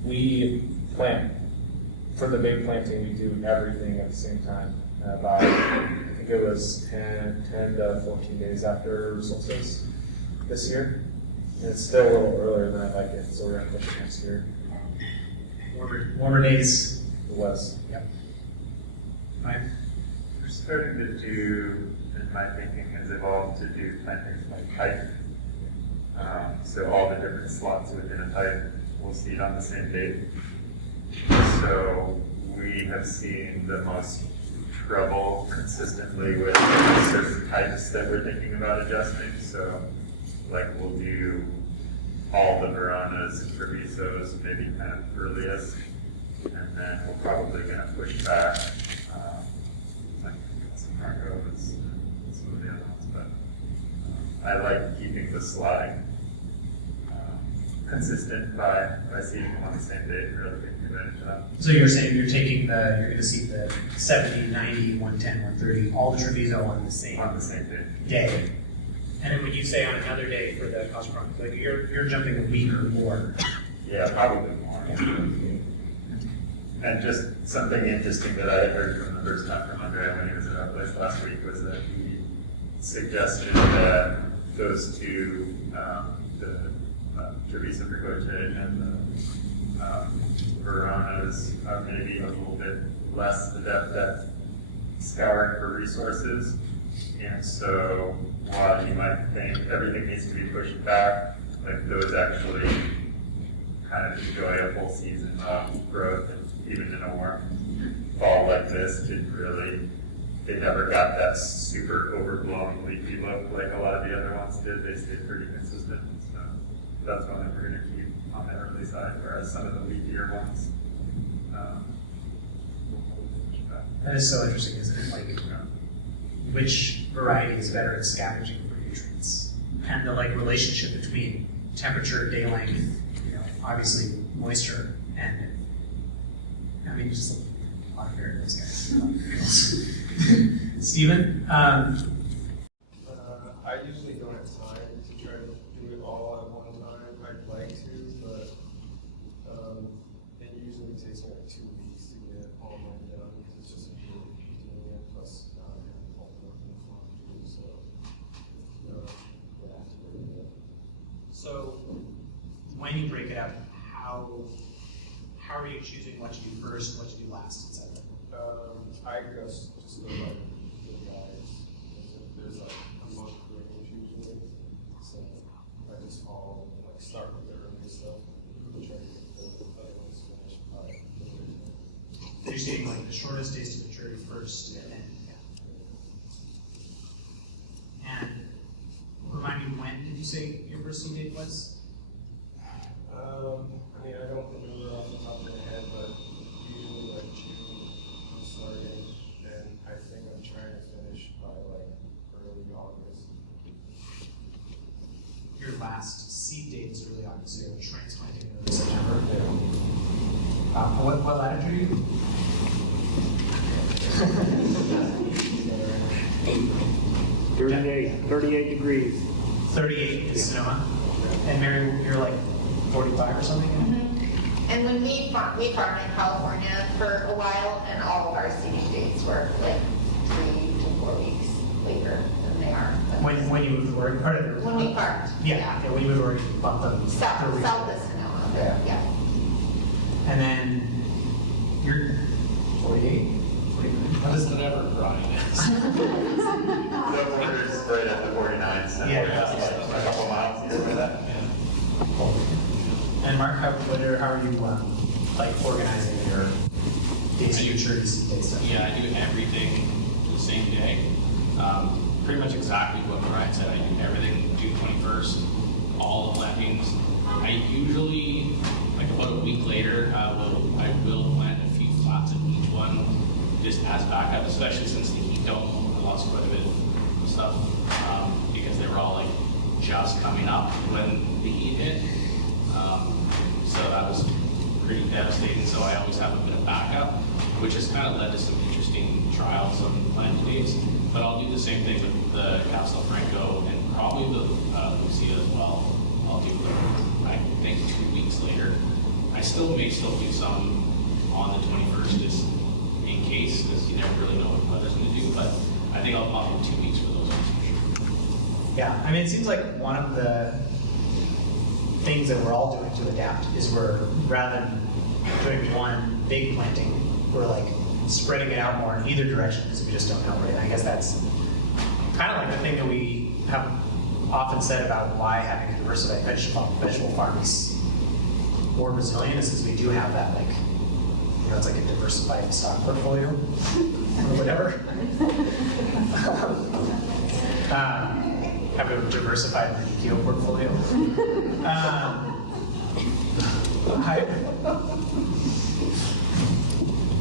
We plant, for the big planting, we do everything at the same time. About, I think it was 10 to 14 days after solstice this year. And it's still a little earlier than I'd like it, so we're going to push it next year. Warmer days. It was. Yep. Fine. We're starting to do, in my thinking, has evolved to do plantings by type. So all the different slots within a type will seed on the same date. So we have seen the most trouble consistently with certain types that we're thinking about adjusting. So like we'll do all the Veronas and Trevisos, maybe kind of earliest, and then we're probably going to push back like some Marcos and some of the other ones. But I like keeping the slotting consistent by seeding them on the same date and really taking advantage of that. So you're saying you're going to see the 70, 90, 110, 130, all the Treviso on the same day. And then when you say on another day for the cost product, like you're jumping a week or more. Yeah, probably more. And just something interesting that I had heard from the first time from Andrea when he was at our place last week was that he suggested that those two, the Treviso Precoce and the Veronas are maybe a little bit less adept at scouring for resources. And so while you might think everything needs to be pushed back, like those actually kind of enjoy a full season of growth, and even in a warm fall like this, they never got that super overblown leafy look like a lot of the other ones did. They stayed pretty consistent. So that's one that we're going to keep on the early side, whereas some of the leafier ones we'll push back. That is so interesting, isn't it? Like, which variety is better at scavenging for nutrients, and the like relationship between temperature, day length, obviously moisture, and I mean just a lot of variables, guys. Stephen, I usually don't have time to try to do it all at one time. I'd like to, but it usually takes me like 2 weeks to get all mine done because it's just me doing it plus all the work in the farm too. so when you break it up, how are you choosing what to do first, what to do last, etc.? I guess just go like the guys. There's like a month range usually, so I just follow like start with the early stuff and try to get the other ones finished by the later. So you're seeing like the shortest days to maturity first, and then And remind me, when did you say your first seed date was? I mean, I don't remember off the top of my head, but usually like June I'm starting, and I think I'm trying to finish by like early August. Your last seed date is early August, so you're transplanting in September. What latitude are you? 38 degrees. 38 is Sonoma. And Mary, you're like 45 or something? Mm-hmm. And when we farmed in California for a while, and all of our seeding dates were like 3 to 4 weeks later than they are. When you moved to Oregon, part of it? When we farmed. Yeah, when you moved to Oregon, you bumped them. South of Sonoma. Yeah. And then you're 48? Whatever Brian is. The border's right at the 49 cent. Yeah. A couple miles here for that. And Mark, how are you like organizing your days of maturities and stuff? Yeah, I do everything the same day. Pretty much exactly what Brian said. I do everything June 21st, all the plantings. I usually, like about a week later, I will plant a few flats of each one just as backup, especially since the heat dome lost quite a bit of stuff because they were all like just coming up when the heat hit. So that was pretty devastating. So I always have a bit of backup, which has kind of led to some interesting trials on planting dates. But I'll do the same thing with the Castle Franco and probably the Lucia as well. I'll do them, I think, 2 weeks later. I may still do some on the 21st just in case, because you never really know what the weather's going to do. But I think I'll pop in 2 weeks for those ones for sure. Yeah, I mean, it seems like one of the things that we're all doing to adapt is we're, rather than doing one big planting, we're like spreading it out more in either direction because we just don't know, right? I guess that's kind of like the thing that we have often said about why having a diversified vegetable farm is more resilient is because we do have that, like, you know, it's like a diversified stock portfolio or whatever. Have a diversified radicchio portfolio.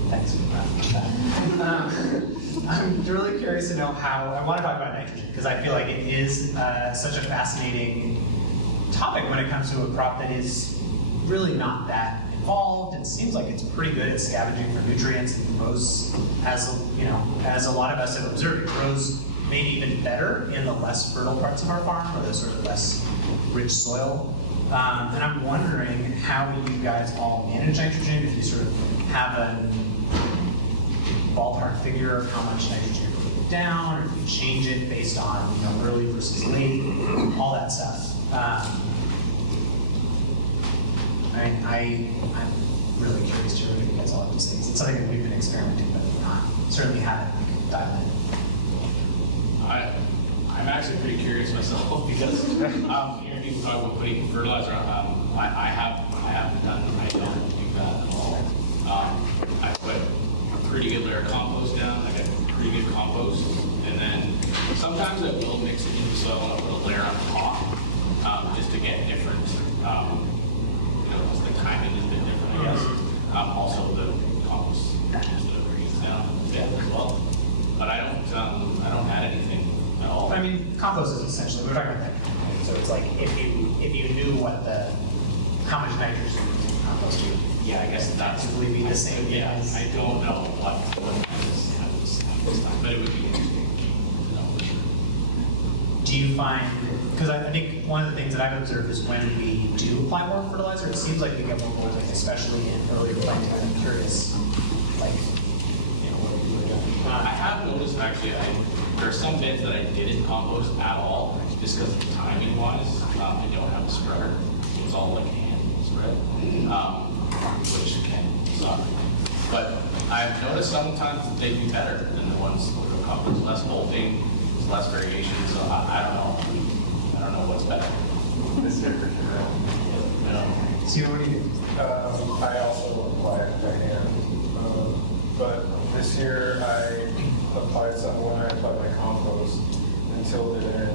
Thanks for that. I'm really curious to know how, I want to talk about nitrogen because I feel like it is such a fascinating topic when it comes to a crop that is really not that involved. It seems like it's pretty good at scavenging for nutrients and grows, as you know, as a lot of us have observed, it grows maybe even better in the less fertile parts of our farm or the sort of less rich soil. And I'm wondering how you guys all manage nitrogen, if you sort of have a ballpark figure of how much nitrogen you're putting down, or if you change it based on, you know, early versus late, all that stuff. I'm really curious to hear what you guys all have to say. It's something that we've been experimenting with, certainly haven't dialed in. I'm actually pretty curious myself because hearing people talk about putting fertilizer on, I haven't done, I don't do that at all. I put a pretty good layer of compost down, I got pretty good compost, and then sometimes I will mix it into soil and I'll put a layer on top just to get different, you know, just the timing is a bit different, I guess. Also the compost just breathes down a bit as well. But I don't add anything at all. I mean, compost is essentially, we're talking about that. So it's like if you knew what how much nitrogen you put in compost, yeah, I guess that's would be the same. Yeah, I don't know what that is at this time, but it would be interesting to know for sure. Do you find, because I think one of the things that I've observed is when we do apply more fertilizer, it seems like we get more molding, especially in earlier planting. I'm curious, like, you know, what people are doing. I have noticed actually, there are some beds that I didn't compost at all, just because timing wise, I don't have a spreader. It's all like hand spread, which can suck. But I've noticed sometimes they do better than the ones with the compost. Less molting, less variation. So I don't know. I don't know what's better. This year for sure. So what do you do? I also apply it by hand. But this year I applied some when I applied my compost and tilled it in.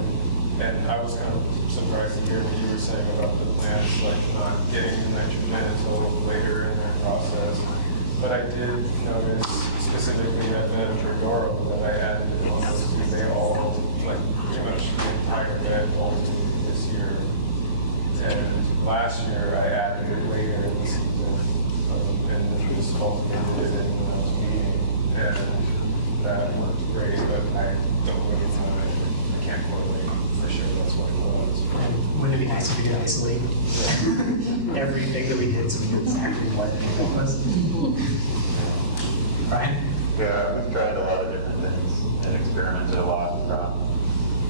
And I was kind of surprised to hear what you were saying about the plants like not getting the nitrogen until later in their process. But I did notice specifically at Mediterranean that I added compost. They all, like pretty much the entire bed molted this year. And last year I added it later in the season and just cultivated it in when I was weeding. And that worked great, but I don't really know. I can't correlate for sure that's what it was. And wouldn't it be nice if we could isolate everything that we did so we knew exactly what it was? Brian? Yeah, we've tried a lot of different things and experimented a lot from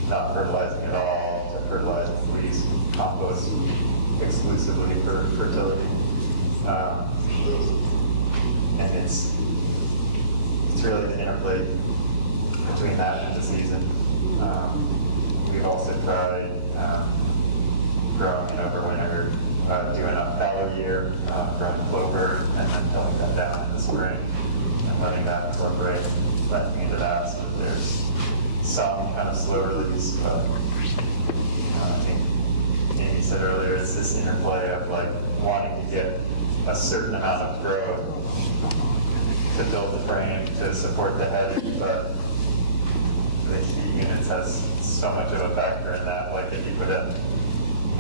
not fertilizing at all to fertilizing fleece, compost exclusively for fertility. And it's it's really the interplay between that and the season. We've also tried growing over winter, doing a fallow year, growing clover, and then tilling that down in the spring, and letting that incorporate planting into that, so that there's some kind of slow release. But I think Amy said earlier, it's this interplay of like wanting to get a certain amount of growth to build the frame to support the head, but the heat units has so much of a factor in that. Like if you put in,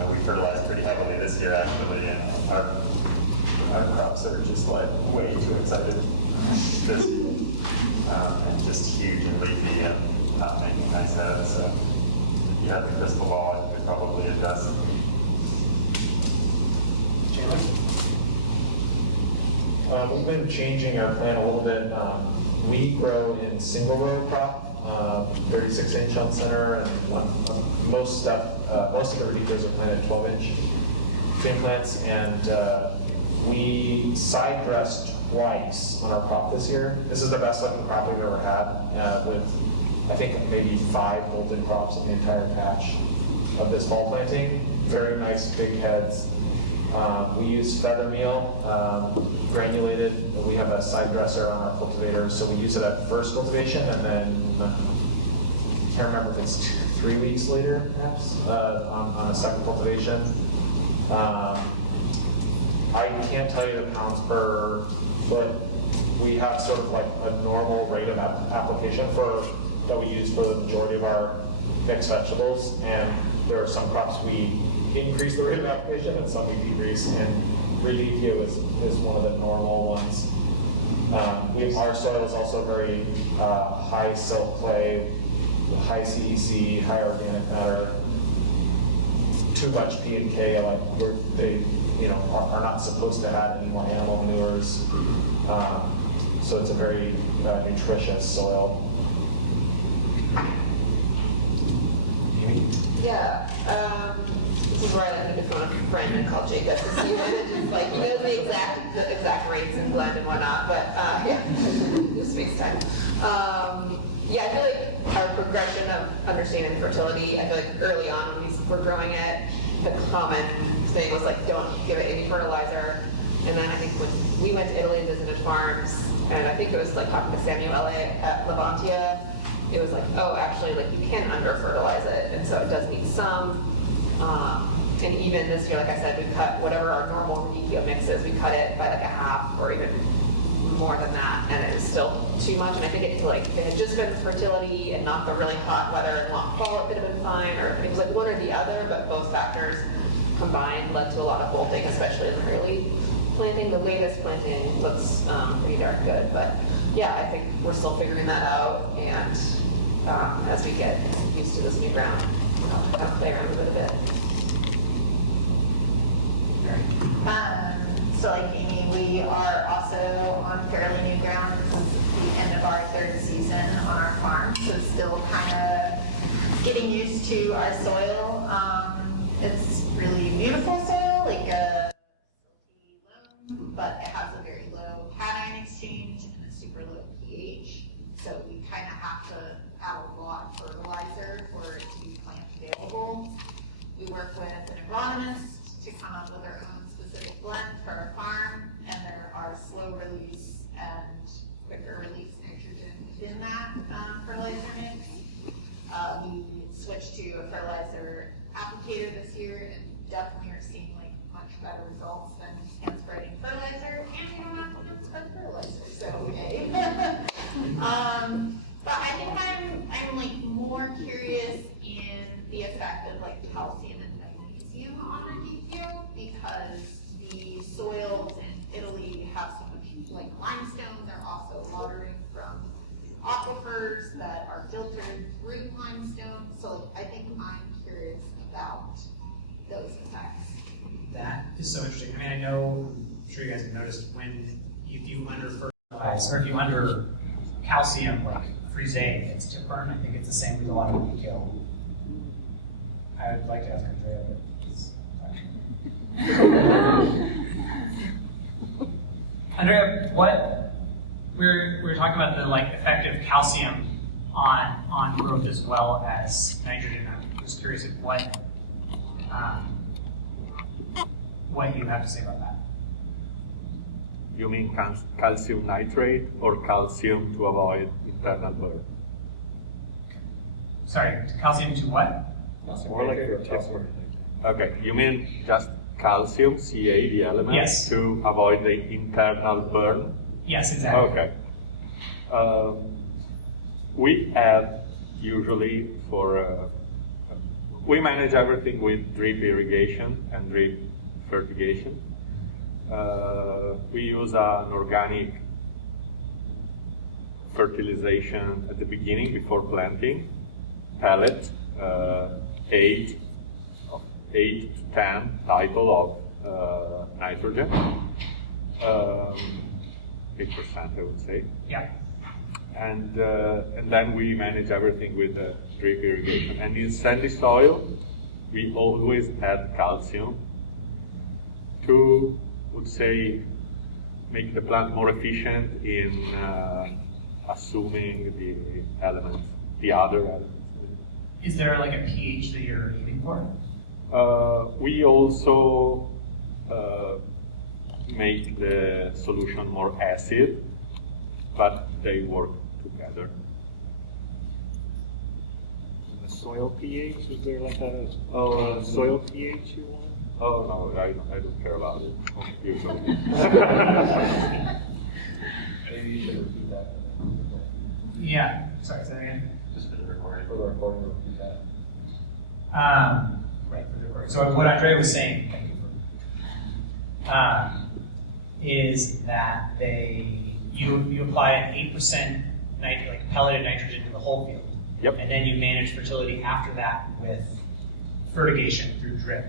we fertilized pretty heavily this year actually, and our crops are just like way too excited this year, and just huge and leafy and not making nice heads. So if you had the crystal ball, you could probably adjust. Chandler? We've been changing our plan a little bit. We grow in single row crop, 36-inch on center, and most of the radicchios are planted 12-inch twin plants, and we side dressed twice on our crop this year. This is the best looking crop we've ever had, with I think maybe 5 bolted crops in the entire patch of this fall planting. Very nice big heads. We use feather meal, granulated. We have a side dresser on our cultivator, so we use it at first cultivation, and then I can't remember if it's 3 weeks later, perhaps, on a second cultivation. I can't tell you the pounds per foot. We have sort of like a normal rate of application that we use for the majority of our mixed vegetables, and there are some crops we increase the rate of application and some we decrease, and radicchio is one of the normal ones. Our soil is also very high silt clay, high CEC, high organic matter, too much P and K, like they are not supposed to add any more animal manures. So it's a very nutritious soil. Yeah, this is where I like to phone a friend and call Jacob to see what it is like. He knows the exact rates and blend and whatnot, but yeah, just FaceTime. Yeah, I feel like our progression of understanding fertility, I feel like early on when we were growing it, the common thing was like, don't give it any fertilizer. And then I think when we went to Italy and visited farms, and I think it was like talking to Samuele at Levantia, it was like, oh, actually, like you can under-fertilize it, and so it does need some. And even this year, like I said, we cut whatever our normal radicchio mix is, we cut it by like a half or even more than that, and it was still too much. And I think it had just been fertility and not the really hot weather and long fall, it could have been fine, or it was like one or the other, but both factors combined led to a lot of bolting, especially in the early planting. The latest planting looks pretty darn good, but yeah, I think we're still figuring that out, and as we get used to this new ground, I'll kind of play around with it a bit. So like Amy, we are also on fairly new ground. This is the end of our 3rd season on our farm, so still kind of getting used to our soil. It's really beautiful soil, like a silty loam, but it has a very low cation exchange and a super low pH. So we kind of have to add a lot of fertilizer for it to be plant available. We work with an agronomist to come up with our own specific blend for our farm, and there are slow release and quicker release nitrogen within that fertilizer mix. We switched to a fertilizer applicator this year, and definitely are seeing like much better results than hand spreading fertilizer, and we don't have to hand spread fertilizer, so yay. But I think I'm like more curious in the effect of like calcium and magnesium on radicchio, because the soils in Italy have so much like limestone. They're also watering from aquifers that are filtered through limestone. So like, I think I'm curious about those effects. That is so interesting. I mean, I know, I'm sure you guys have noticed if you under fertilize or if you under calcium, like Frye, it's tip burn. I think it's the same with a lot of radicchio. I would like to ask Andrea, but it's Andrea, we're talking about the like effective calcium on growth as well as nitrogen. I'm just curious of what you have to say about that. You mean calcium nitrate or calcium to avoid internal burn? Sorry, calcium to what? More like your calcium. Okay, you mean just calcium, Ca, the element, yes, to avoid the internal burn? Yes, exactly. Okay. We add usually we manage everything with drip irrigation and drip fertigation. We use an organic fertilization at the beginning before planting, pellet, 8 to 10 title of nitrogen, 8% I would say. Yeah. And then we manage everything with drip irrigation. And in sandy soil, we always add calcium to, would say, make the plant more efficient in assuming the elements, the other elements. Is there like a pH that you're aiming for? We also make the solution more acid, but they work together. The soil pH, is there like a soil pH you want? Oh no, I don't care about it. Usually. Maybe you should repeat that. Yeah. Sorry, say that again. Just for the recording. For the recording, repeat that. Right, for the recording. So what Andrea was saying, is that you apply an 8% pelleted nitrogen to the whole field. Yep. And then you manage fertility after that with fertigation through drip.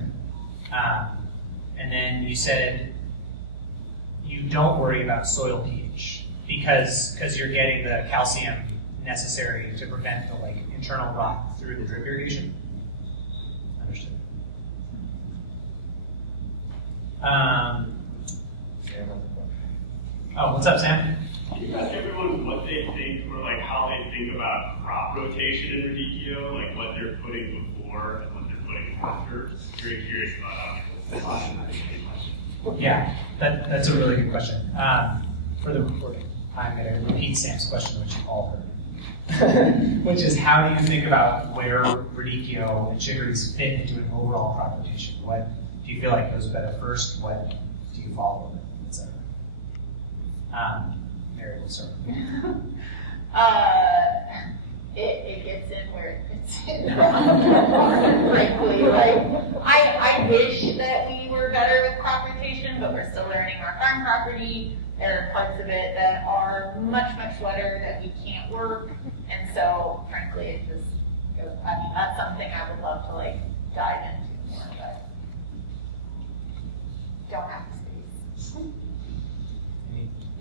And then you said you don't worry about soil pH because you're getting the calcium necessary to prevent the internal rot through the drip irrigation. Understood. Oh, what's up, Sam? Can you ask everyone what they think or how they think about crop rotation in radicchio, like what they're putting before and what they're putting after? Very curious about Yeah, that's a really good question. For the recording, I'm going to repeat Sam's question, which you all heard, which is how do you think about where radicchio and chicories fit into an overall crop rotation? What do you feel like goes better first? What do you follow, etc.? Mary, we'll start. It gets in where it fits in. Frankly, I wish that we were better with crop rotation, but we're still learning our farm property. There are parts of it that are much, much wetter that we can't work, and so frankly, it just goes. I mean, that's something I would love to dive into more, but don't have the space.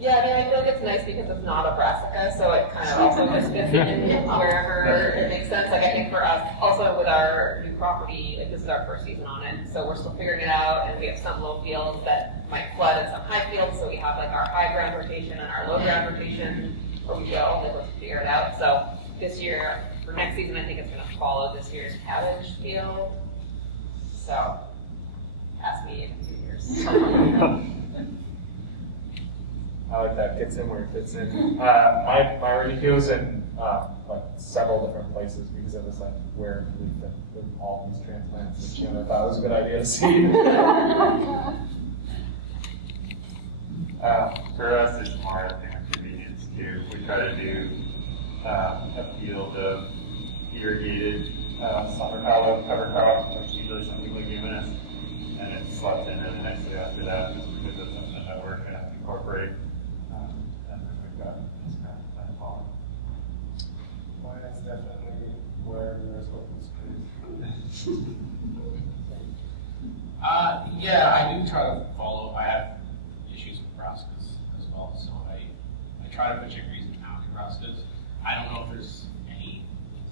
Yeah, I mean, I feel like it's nice because it's not a brassica, so it kind of also just fits in wherever it makes sense. I think for us, also with our new property, this is our first season on it, so we're still figuring it out, and we have some low fields that might flood and some high fields, so we have our high ground rotation and our low ground rotation where we go, and we'll figure it out. So this year, for next season, I think it's going to follow this year's cabbage field. So, ask me in 2 years. I like that. Fits in where it fits in. My radicchio's in several different places because of this where the all these transplants that Chandler thought was a good idea to see. For us, it's more of a convenience too. We try to do a field of irrigated summer fallow cover crop, which is usually something leguminous, and it slots in really nicely after that, just because that's something that we're going to incorporate. And then we've got this kind of plant pollen. Mine is definitely where there's open space. Yeah, I do try to follow. I have issues with brassicas as well, so I try to put chicories in mountain brassicas. I don't know if there's any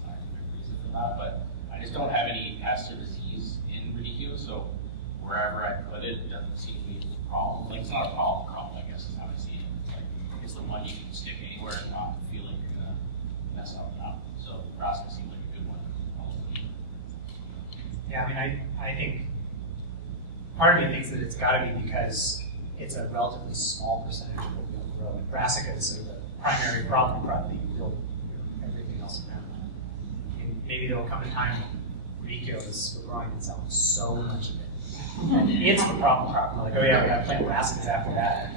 scientific reason for that, but I just don't have any pest or disease in radicchio, so wherever I put it, it doesn't seem to be a problem. It's not a problem, I guess is how I see it. It's the one one you can stick anywhere and not feel like you're gonna mess something up. So Brassica seems like a good one. Yeah, I mean, I think part of me thinks that it's got to be because it's a relatively small percentage of what we'll grow. And Brassica is sort of the primary problem crop that you build everything else around. I mean, maybe there will come a time when radicchio is growing and selling so much of it. And it's the problem crop. We're like, oh yeah, we got to plant brassicas after that.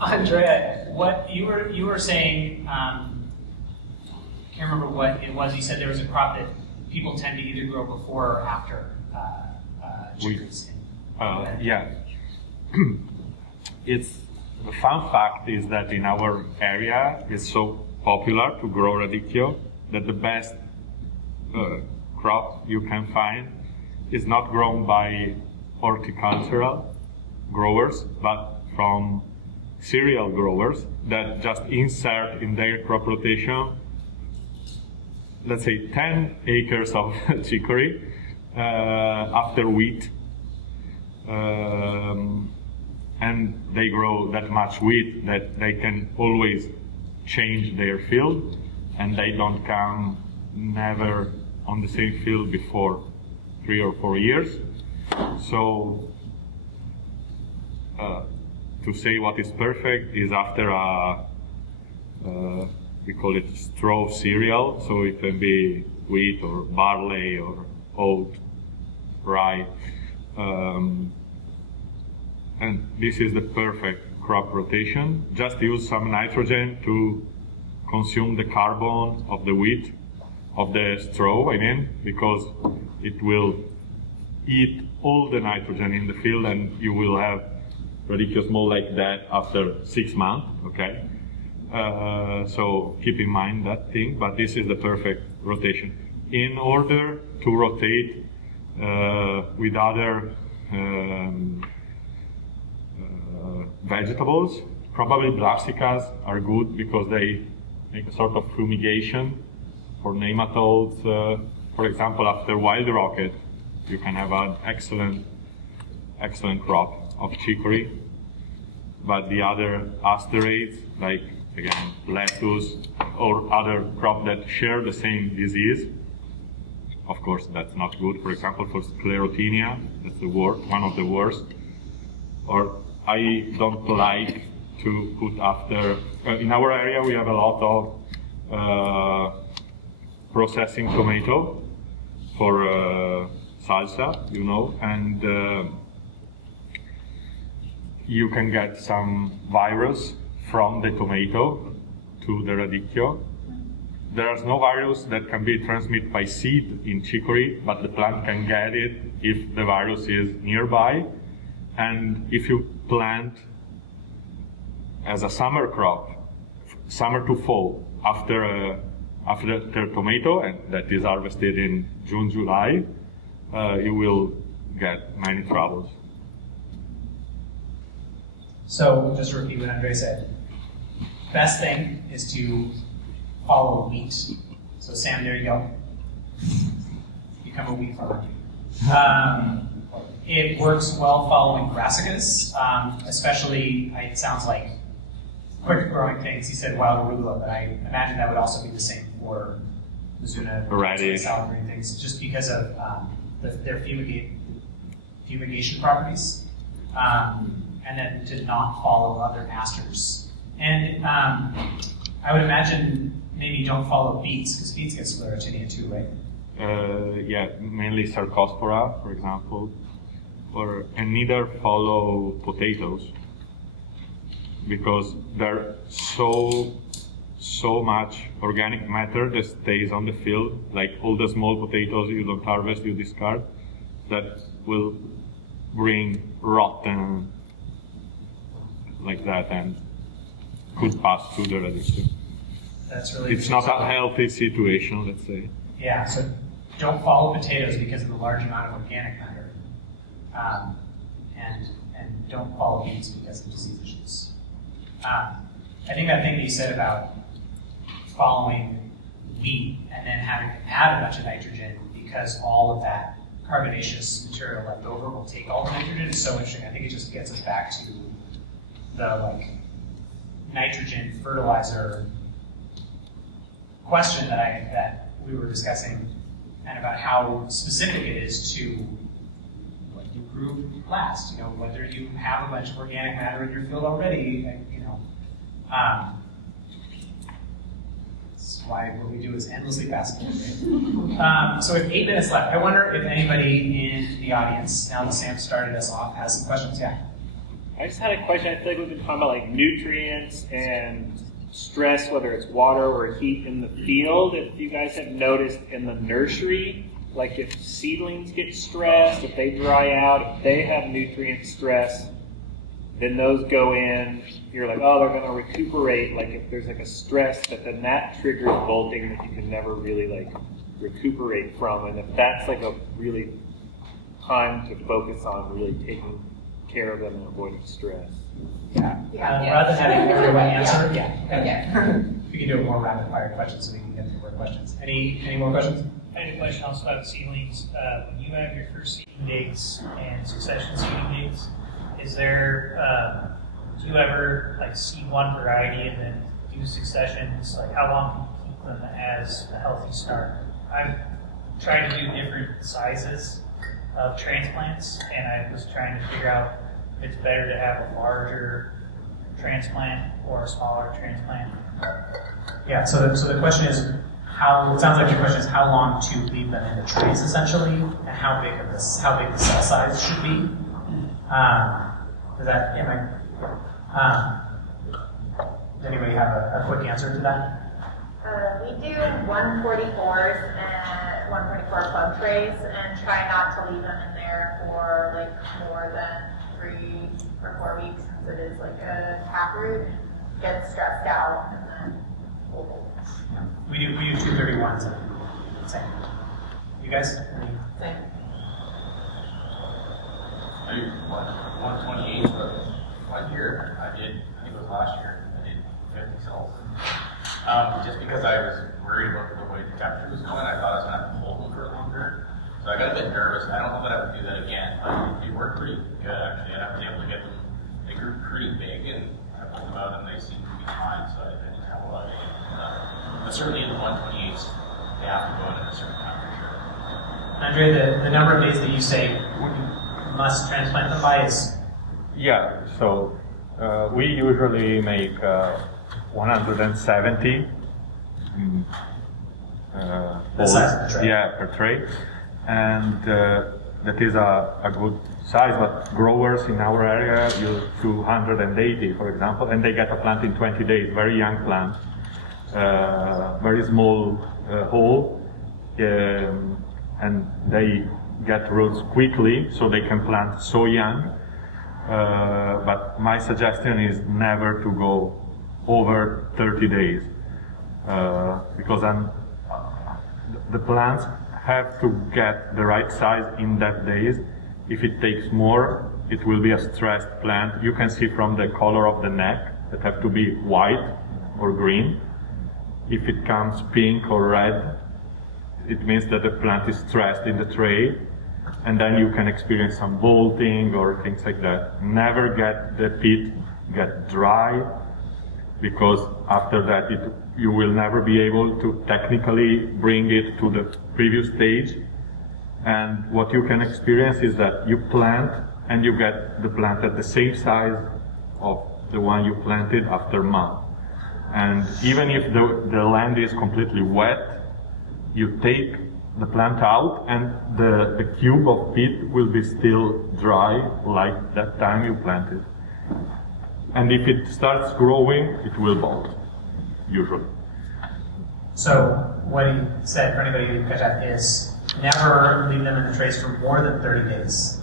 Andrea, what you were saying, can't remember what it was. You said there was a crop that people tend to either grow before or after chicories. Yeah. It's the fun fact is that in our area it's so popular to grow radicchio that the best crop you can find is not grown by horticultural growers, but from cereal growers that just insert in their crop rotation, let's say 10 acres of chicory after wheat. And they grow that much wheat that they can always change their field, and they don't come never on the same field before 3 or 4 years. So to say what is perfect is after we call it straw cereal, so it can be wheat or barley or oat, rye. And this is the perfect crop rotation. Just use some nitrogen to consume the carbon of the wheat, of the straw, I mean, because it will eat all the nitrogen in the field and you will have radicchio small like that after 6 months, okay? So keep in mind that thing, but this is the perfect rotation. In order to rotate with other vegetables, probably brassicas are good because they make a sort of fumigation for nematodes. For example, after wild rocket, you can have an excellent crop of chicory. But the other asterates, like again lettuce or other crop that share the same disease, of course that's not good. For example, for sclerotinia, that's the worst, one of the worst. Or I don't like to put after. In our area, we have a lot of processing tomato for salsa, you know, and you can get some virus from the tomato to the radicchio. There is no virus that can be transmitted by seed in chicory, but the plant can get it if the virus is nearby. And if you plant as a summer crop, summer to fall, after the tomato, and that is harvested in June, July, you will get many troubles. So just to repeat what Andre said, best thing is to follow wheat. So Sam, there you go. Become a wheat farmer. It works well following brassicas, especially, it sounds like quick growing things. He said wild arugula, but I imagine that would also be the same for Mizuna, radish, salad green things, just because of their fumigation properties, and then to not follow other asters. And I would imagine maybe don't follow beets, because beets get sclerotinia too, right? Yeah, mainly Sarcospora, for example. And neither follow potatoes because there's so much organic matter that stays on the field, like all the small potatoes you don't harvest, you discard, that will bring rotten like that and could pass through the radicchio. That's really It's not a healthy situation, let's say. Yeah, so don't follow potatoes because of the large amount of organic matter. And don't follow beets because of disease issues. I think that thing that you said about following wheat and then having to add a bunch of nitrogen because all of that carbonaceous material left over will take all the nitrogen is so interesting. I think it just gets us back to the nitrogen fertilizer question that we were discussing, and about how specific it is to what you grew last. You know, whether you have a bunch of organic matter in your field already. You know, that's why what we do is endlessly fascinating. Right? So we have 8 minutes left. I wonder if anybody in the audience, now that Sam started us off, has some questions. Yeah. I just had a question. I feel like we've been talking about like nutrients and stress, whether it's water or heat in the field. If you guys have noticed in the nursery, like if seedlings get stressed, if they dry out, if they have nutrient stress, then those go in. You're like, oh, they're going to recuperate. Like if there's like a stress, but then that triggers bolting that you can never really like recuperate from. And if that's like a really time to focus on really taking care of them and avoiding stress. Rather than having everyone answer, Yeah. we can do a more rapid fire questions so we can get through more questions. Any more questions? I had a question also about seedlings. When you have your first seeding dates and succession seeding dates, is there, do you ever like seed one variety and then do successions? Like how long do you keep them as a healthy start? I'm trying to do different sizes of transplants, and I was trying to figure out if it's better to have a larger transplant or a smaller transplant. Yeah, so the question is, it sounds like your question is how long to leave them in the trays essentially, and how big the cell size should be. Does anybody have a quick answer to that? We do 144s and 144 plug trays and try not to leave them in there for like more than 3 or 4 weeks, since it is like a taproot. Gets stressed out and then Yeah. We do 231s. Same. You guys? Same. I do 128, but 1 year I think it was last year, I did 50 cells. Just because I was worried about the way the temperature was going, I thought I was going to have to hold them for longer. So I got a bit nervous. I don't know that I would do that again, but they worked pretty good actually. And I was able to get them, they grew pretty big, and I pulled them out and they seemed to be fine, so I didn't have a lot of it. But certainly in the 128s, they have to go in at a certain temperature. Andre, the number of days that you say you must transplant them by is? Yeah, so we usually make 170 the size of the tray. Yeah, per tray. And that is a good size, but growers in our area use 280, for example, and they get a plant in 20 days, very young plant, very small hole, and they get roots quickly, so they can plant so young. But my suggestion is never to go over 30 days, because the plants have to get the right size in that days. If it takes more, it will be a stressed plant. You can see from the color of the neck that have to be white or green. If it comes pink or red, it means that the plant is stressed in the tray, and then you can experience some bolting or things like that. Never get the pit get dry, because after that you will never be able to technically bring it to the previous stage. And what you can experience is that you plant and you get the plant at the same size of the one you planted after a month. And even if the land is completely wet, you take the plant out and the cube of pit will be still dry like that time you planted. And if it starts growing, it will bolt, usually. So what he said, for anybody who didn't catch that, is never leave them in the trays for more than 30 days.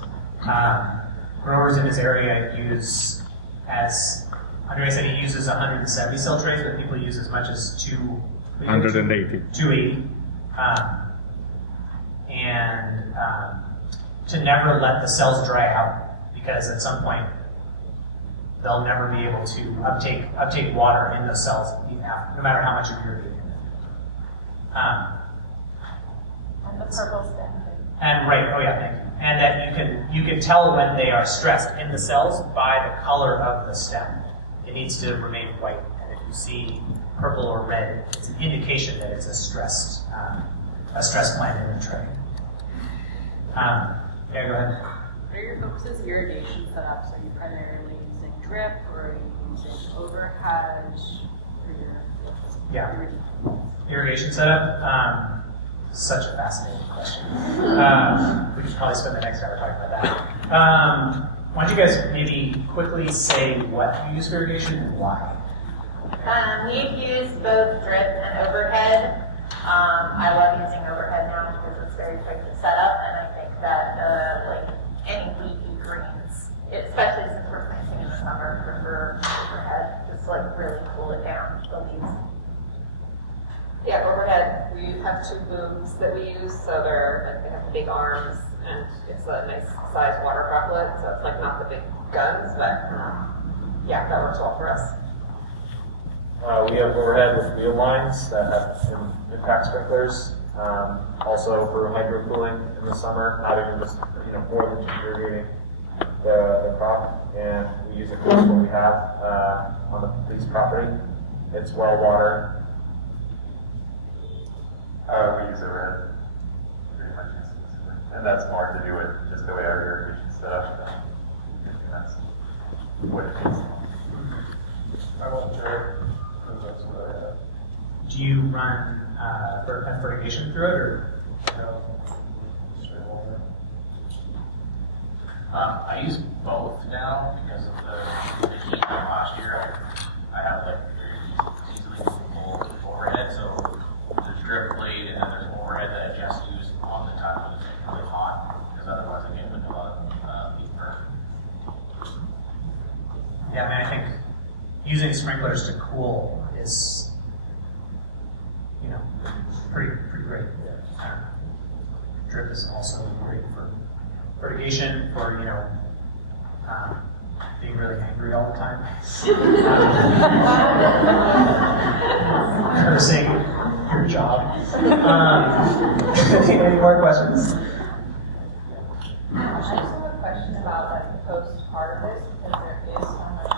Growers in his area use, as Andre said, he uses 170 cell trays, but people use as much as 280. 280. And to never let the cells dry out, because at some point they'll never be able to uptake water in those cells, no matter how much of irrigating it. And the purple stem. And right, oh yeah, thank you. And that you can tell when they are stressed in the cells by the color of the stem. it needs to remain white. And if you see purple or red, it's an indication that it's a stressed plant in the tray. Yeah, go ahead. Are your focuses irrigation setups? Are you primarily using drip, or are you using overhead for your irrigation? Irrigation setup? Such a fascinating question. We could probably spend the next hour talking about that. Why don't you guys maybe quickly say what you use for irrigation and why? We've used both drip and overhead. I love using overhead now because it's very quick to set up, and I think that like any leafy greens, especially since we're planting in the summer, prefer overhead. Just like really cool it down the leaves. Yeah, overhead, we have 2 booms that we use, so they have big arms, and it's a nice size water droplet, so it's like not the big guns, but yeah, that works well for us. We have overhead with wheel lines that have impact sprinklers. Also for hydro cooling in the summer, not even just more than just irrigating the crop. And we use it for what we have on the police property. It's well watered. We use overhead pretty much exclusively, and that's more to do with just the way our irrigation set up. That's what it is. I won't drip. That's what I have. Do you run fertigation through it, or? No. Straight water. I use both now because of the heat from last year. I have like very easily movable overhead, so there's drip blade and then there's overhead that I just use on the time when it's really hot, because otherwise I get vanilla leaf burn. Yeah, I mean, I think using sprinklers to cool is, pretty great. Drip is also great for fertigation, for being really angry all the time. Cursing your job. Any more questions? I just have a question about like post-harvest, because there is so much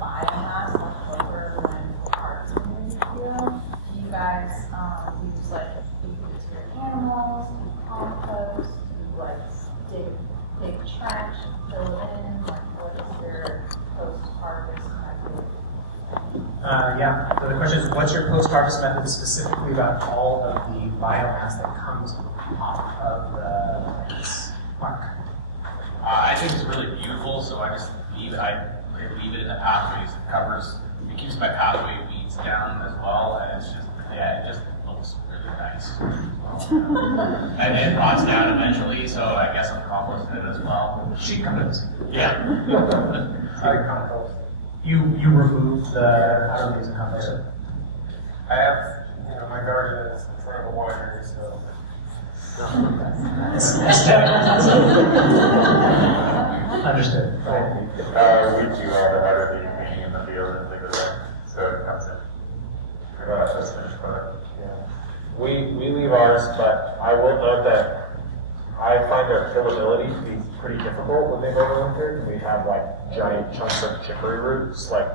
biomass left over when harvesting the radicchio. Do you guys use like feed it to your animals, do compost, do like dig big trench, fill it in? Like what is your post-harvest method? Yeah, so the question is, what's your post-harvest method specifically about all of the biomass that comes off of the plants? Mark? I think it's really beautiful, so I just leave it in the pathways. It keeps my pathway weeds down as well, and it's just, it just looks really nice. And it rots down eventually, so I guess I'm composting it as well. Sheet compost. Yeah. I compost. You remove the, how do we use a composter? I have, my garden is in front of a winery, so. Understood. We do all the other cleaning in the field and things like that, so it comes in. Just finished product. Yeah. We leave ours, but I will note that I find their killability to be pretty difficult when they've overwintered. We have like giant chunks of chicory roots, like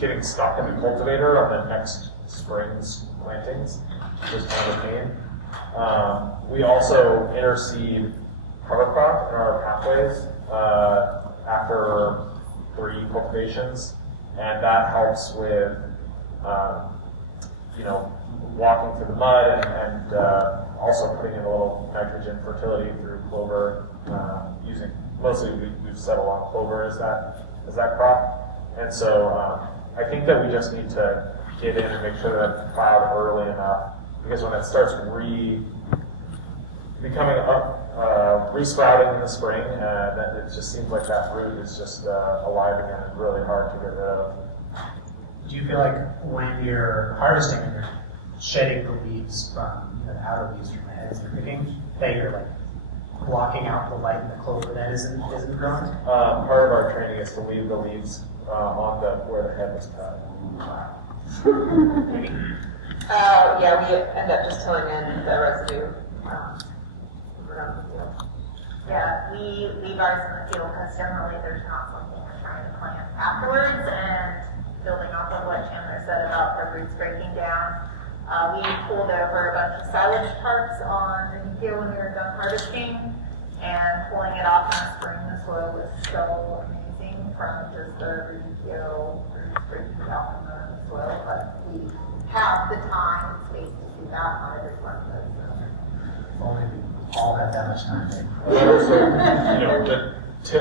getting stuck in the cultivator on the next spring's plantings, which is kind of a pain. We also interseed cover crop in our pathways after 3 cultivations, and that helps with walking through the mud and also putting in a little nitrogen fertility through clover. Mostly we've settled on clover as that crop, and so I think that we just need to get in and make sure that it's plowed early enough, because when it starts resprouting in the spring, then it just seems like that root is just alive again and really hard to get rid of. Do you feel like when you're harvesting and you're shedding the leaves from the outer leaves from the heads you're picking, that you're like blocking out the light in the clover that isn't grown? Part of our training is to leave the leaves on where the head was cut. Yeah, we end up just tilling in the residue around the field. Yeah, we leave ours in the field because generally there's not something we're trying to plant afterwards. And building off of what Chandler said about the roots breaking down, we pulled over a bunch of silage tarps on radicchio when we were done harvesting, and pulling it off in the spring, the soil was so amazing from just the radicchio roots breaking down from the soil. But we have the time and space to do that. Not every farm does. Only all had that much time. But also,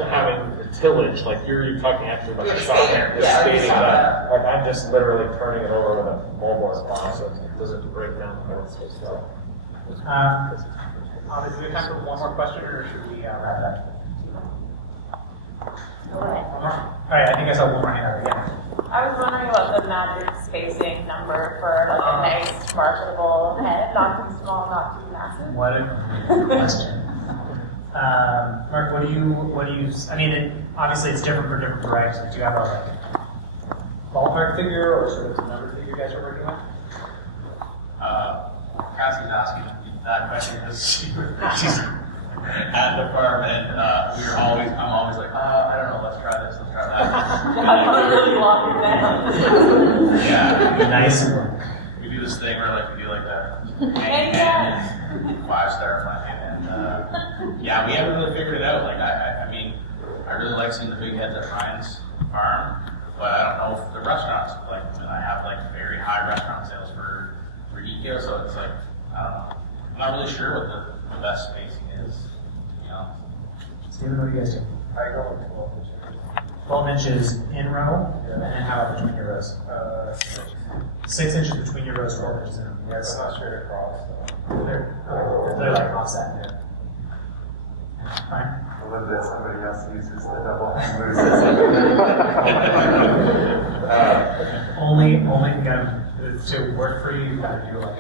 having the tillage, like you're talking actually about the shop here, just stating that, like I'm just literally turning it over with a moldboard plow, so it doesn't break down the whole space. Do we have time for one more question, or should we wrap it up? All right, I think I saw one more hand over here. I was wondering about the magic spacing number for like a nice, marketable head, not too small, not too massive. What a great question. Mark, what do you, I mean, obviously it's different for different varieties, but do you have a ballpark figure or sort of the number that you guys are working with? Cassie's asking that question because she's at the farm, and I'm always like, I don't know, let's try this, let's try that. I'm really locking down. Yeah. Nice. We do this thing where like we do like the and 5-star planting, and we haven't really figured it out. Like I mean, I really like seeing the big heads at Ryan's farm, but I don't know if the restaurants like them, and I have like very high restaurant sales for radicchio, so it's like I don't know. I'm not really sure what the best spacing is, to be honest. Steven, what do you guys do? I go with 12 inches. 12 inches in row, and then how about between your rows? 6 inches between your rows, 12 inches in row. Yeah, it's not straight across. So. They're like offset. Yeah. Fine. A little bit somebody else uses the double hang loose. Only you gotta, to work for you gotta do like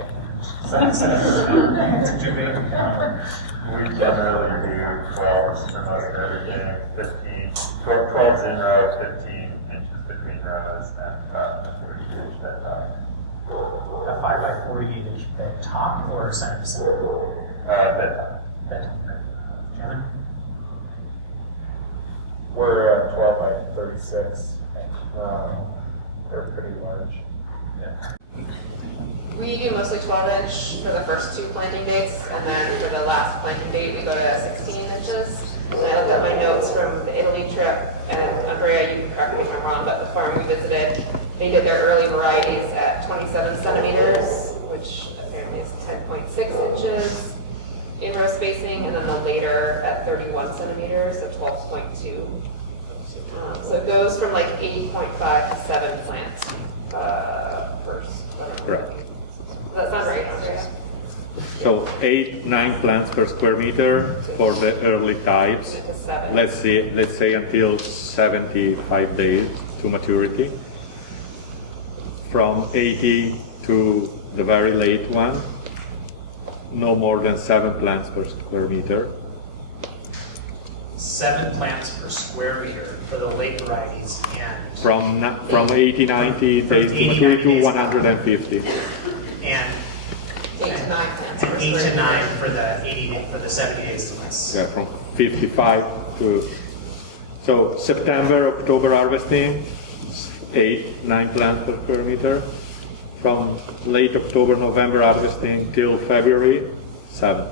We generally do 12s for most everything, 12s in row, 15 inches between rows, and about 40-inch bed top. A 5 by 48 inch bed top or center to center? Bed top. Bed top. Chandler? We're 12 by 36. They're pretty large. Yeah. We do mostly 12-inch for the first 2 planting dates, and then for the last planting date, we go to 16 inches. And I looked at my notes from the Italy trip, and Andrea, you can correct me if I'm wrong, but the farm we visited, they did their early varieties at 27 centimeters, which apparently is 10.6 inches in row spacing, and then the later at 31 centimeters, so 12.2. So it goes from like 8.5 to 7 plants first. Correct. Does that sound right, Andrea? So 8-9 plants per square meter for the early types. Let's say until 75 days to maturity. From 80 to the very late one, no more than 7 plants per square meter. 7 plants per square meter for the late varieties, and from 80-90 days to maturity to 150. And 8 to 9 plants. And 8 to 9 for the 70 days to less. Yeah, from 55 to. So September, October harvesting, 8-9 plants per square meter. From late October, November harvesting till February, 7.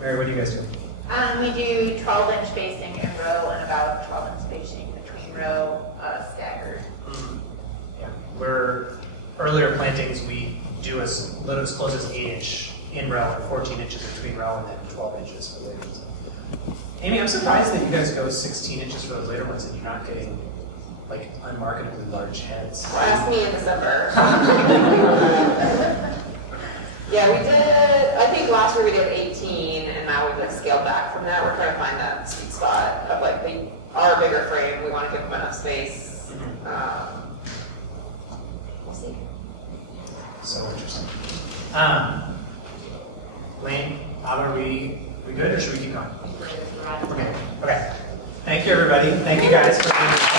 Mary, what do you guys do? We do 12-inch spacing in row and about 12-inch spacing between row, staggered. Yeah, we're earlier plantings. We do as little as close as 8-inch in row and 14 inches between row, and then 12 inches for later ones. Amy, I'm surprised that you guys go 16 inches for those later ones, and you're not getting like unmarketably large heads. Well, ask me in December. Yeah, we did, I think last year we did 18, and now we've like scaled back from that. We're trying to find that sweet spot of like our bigger frame. We want to give them enough space. We'll see. So interesting. Lane, are we good, or should we keep going? Okay. Thank you, everybody. Thank you guys for being here.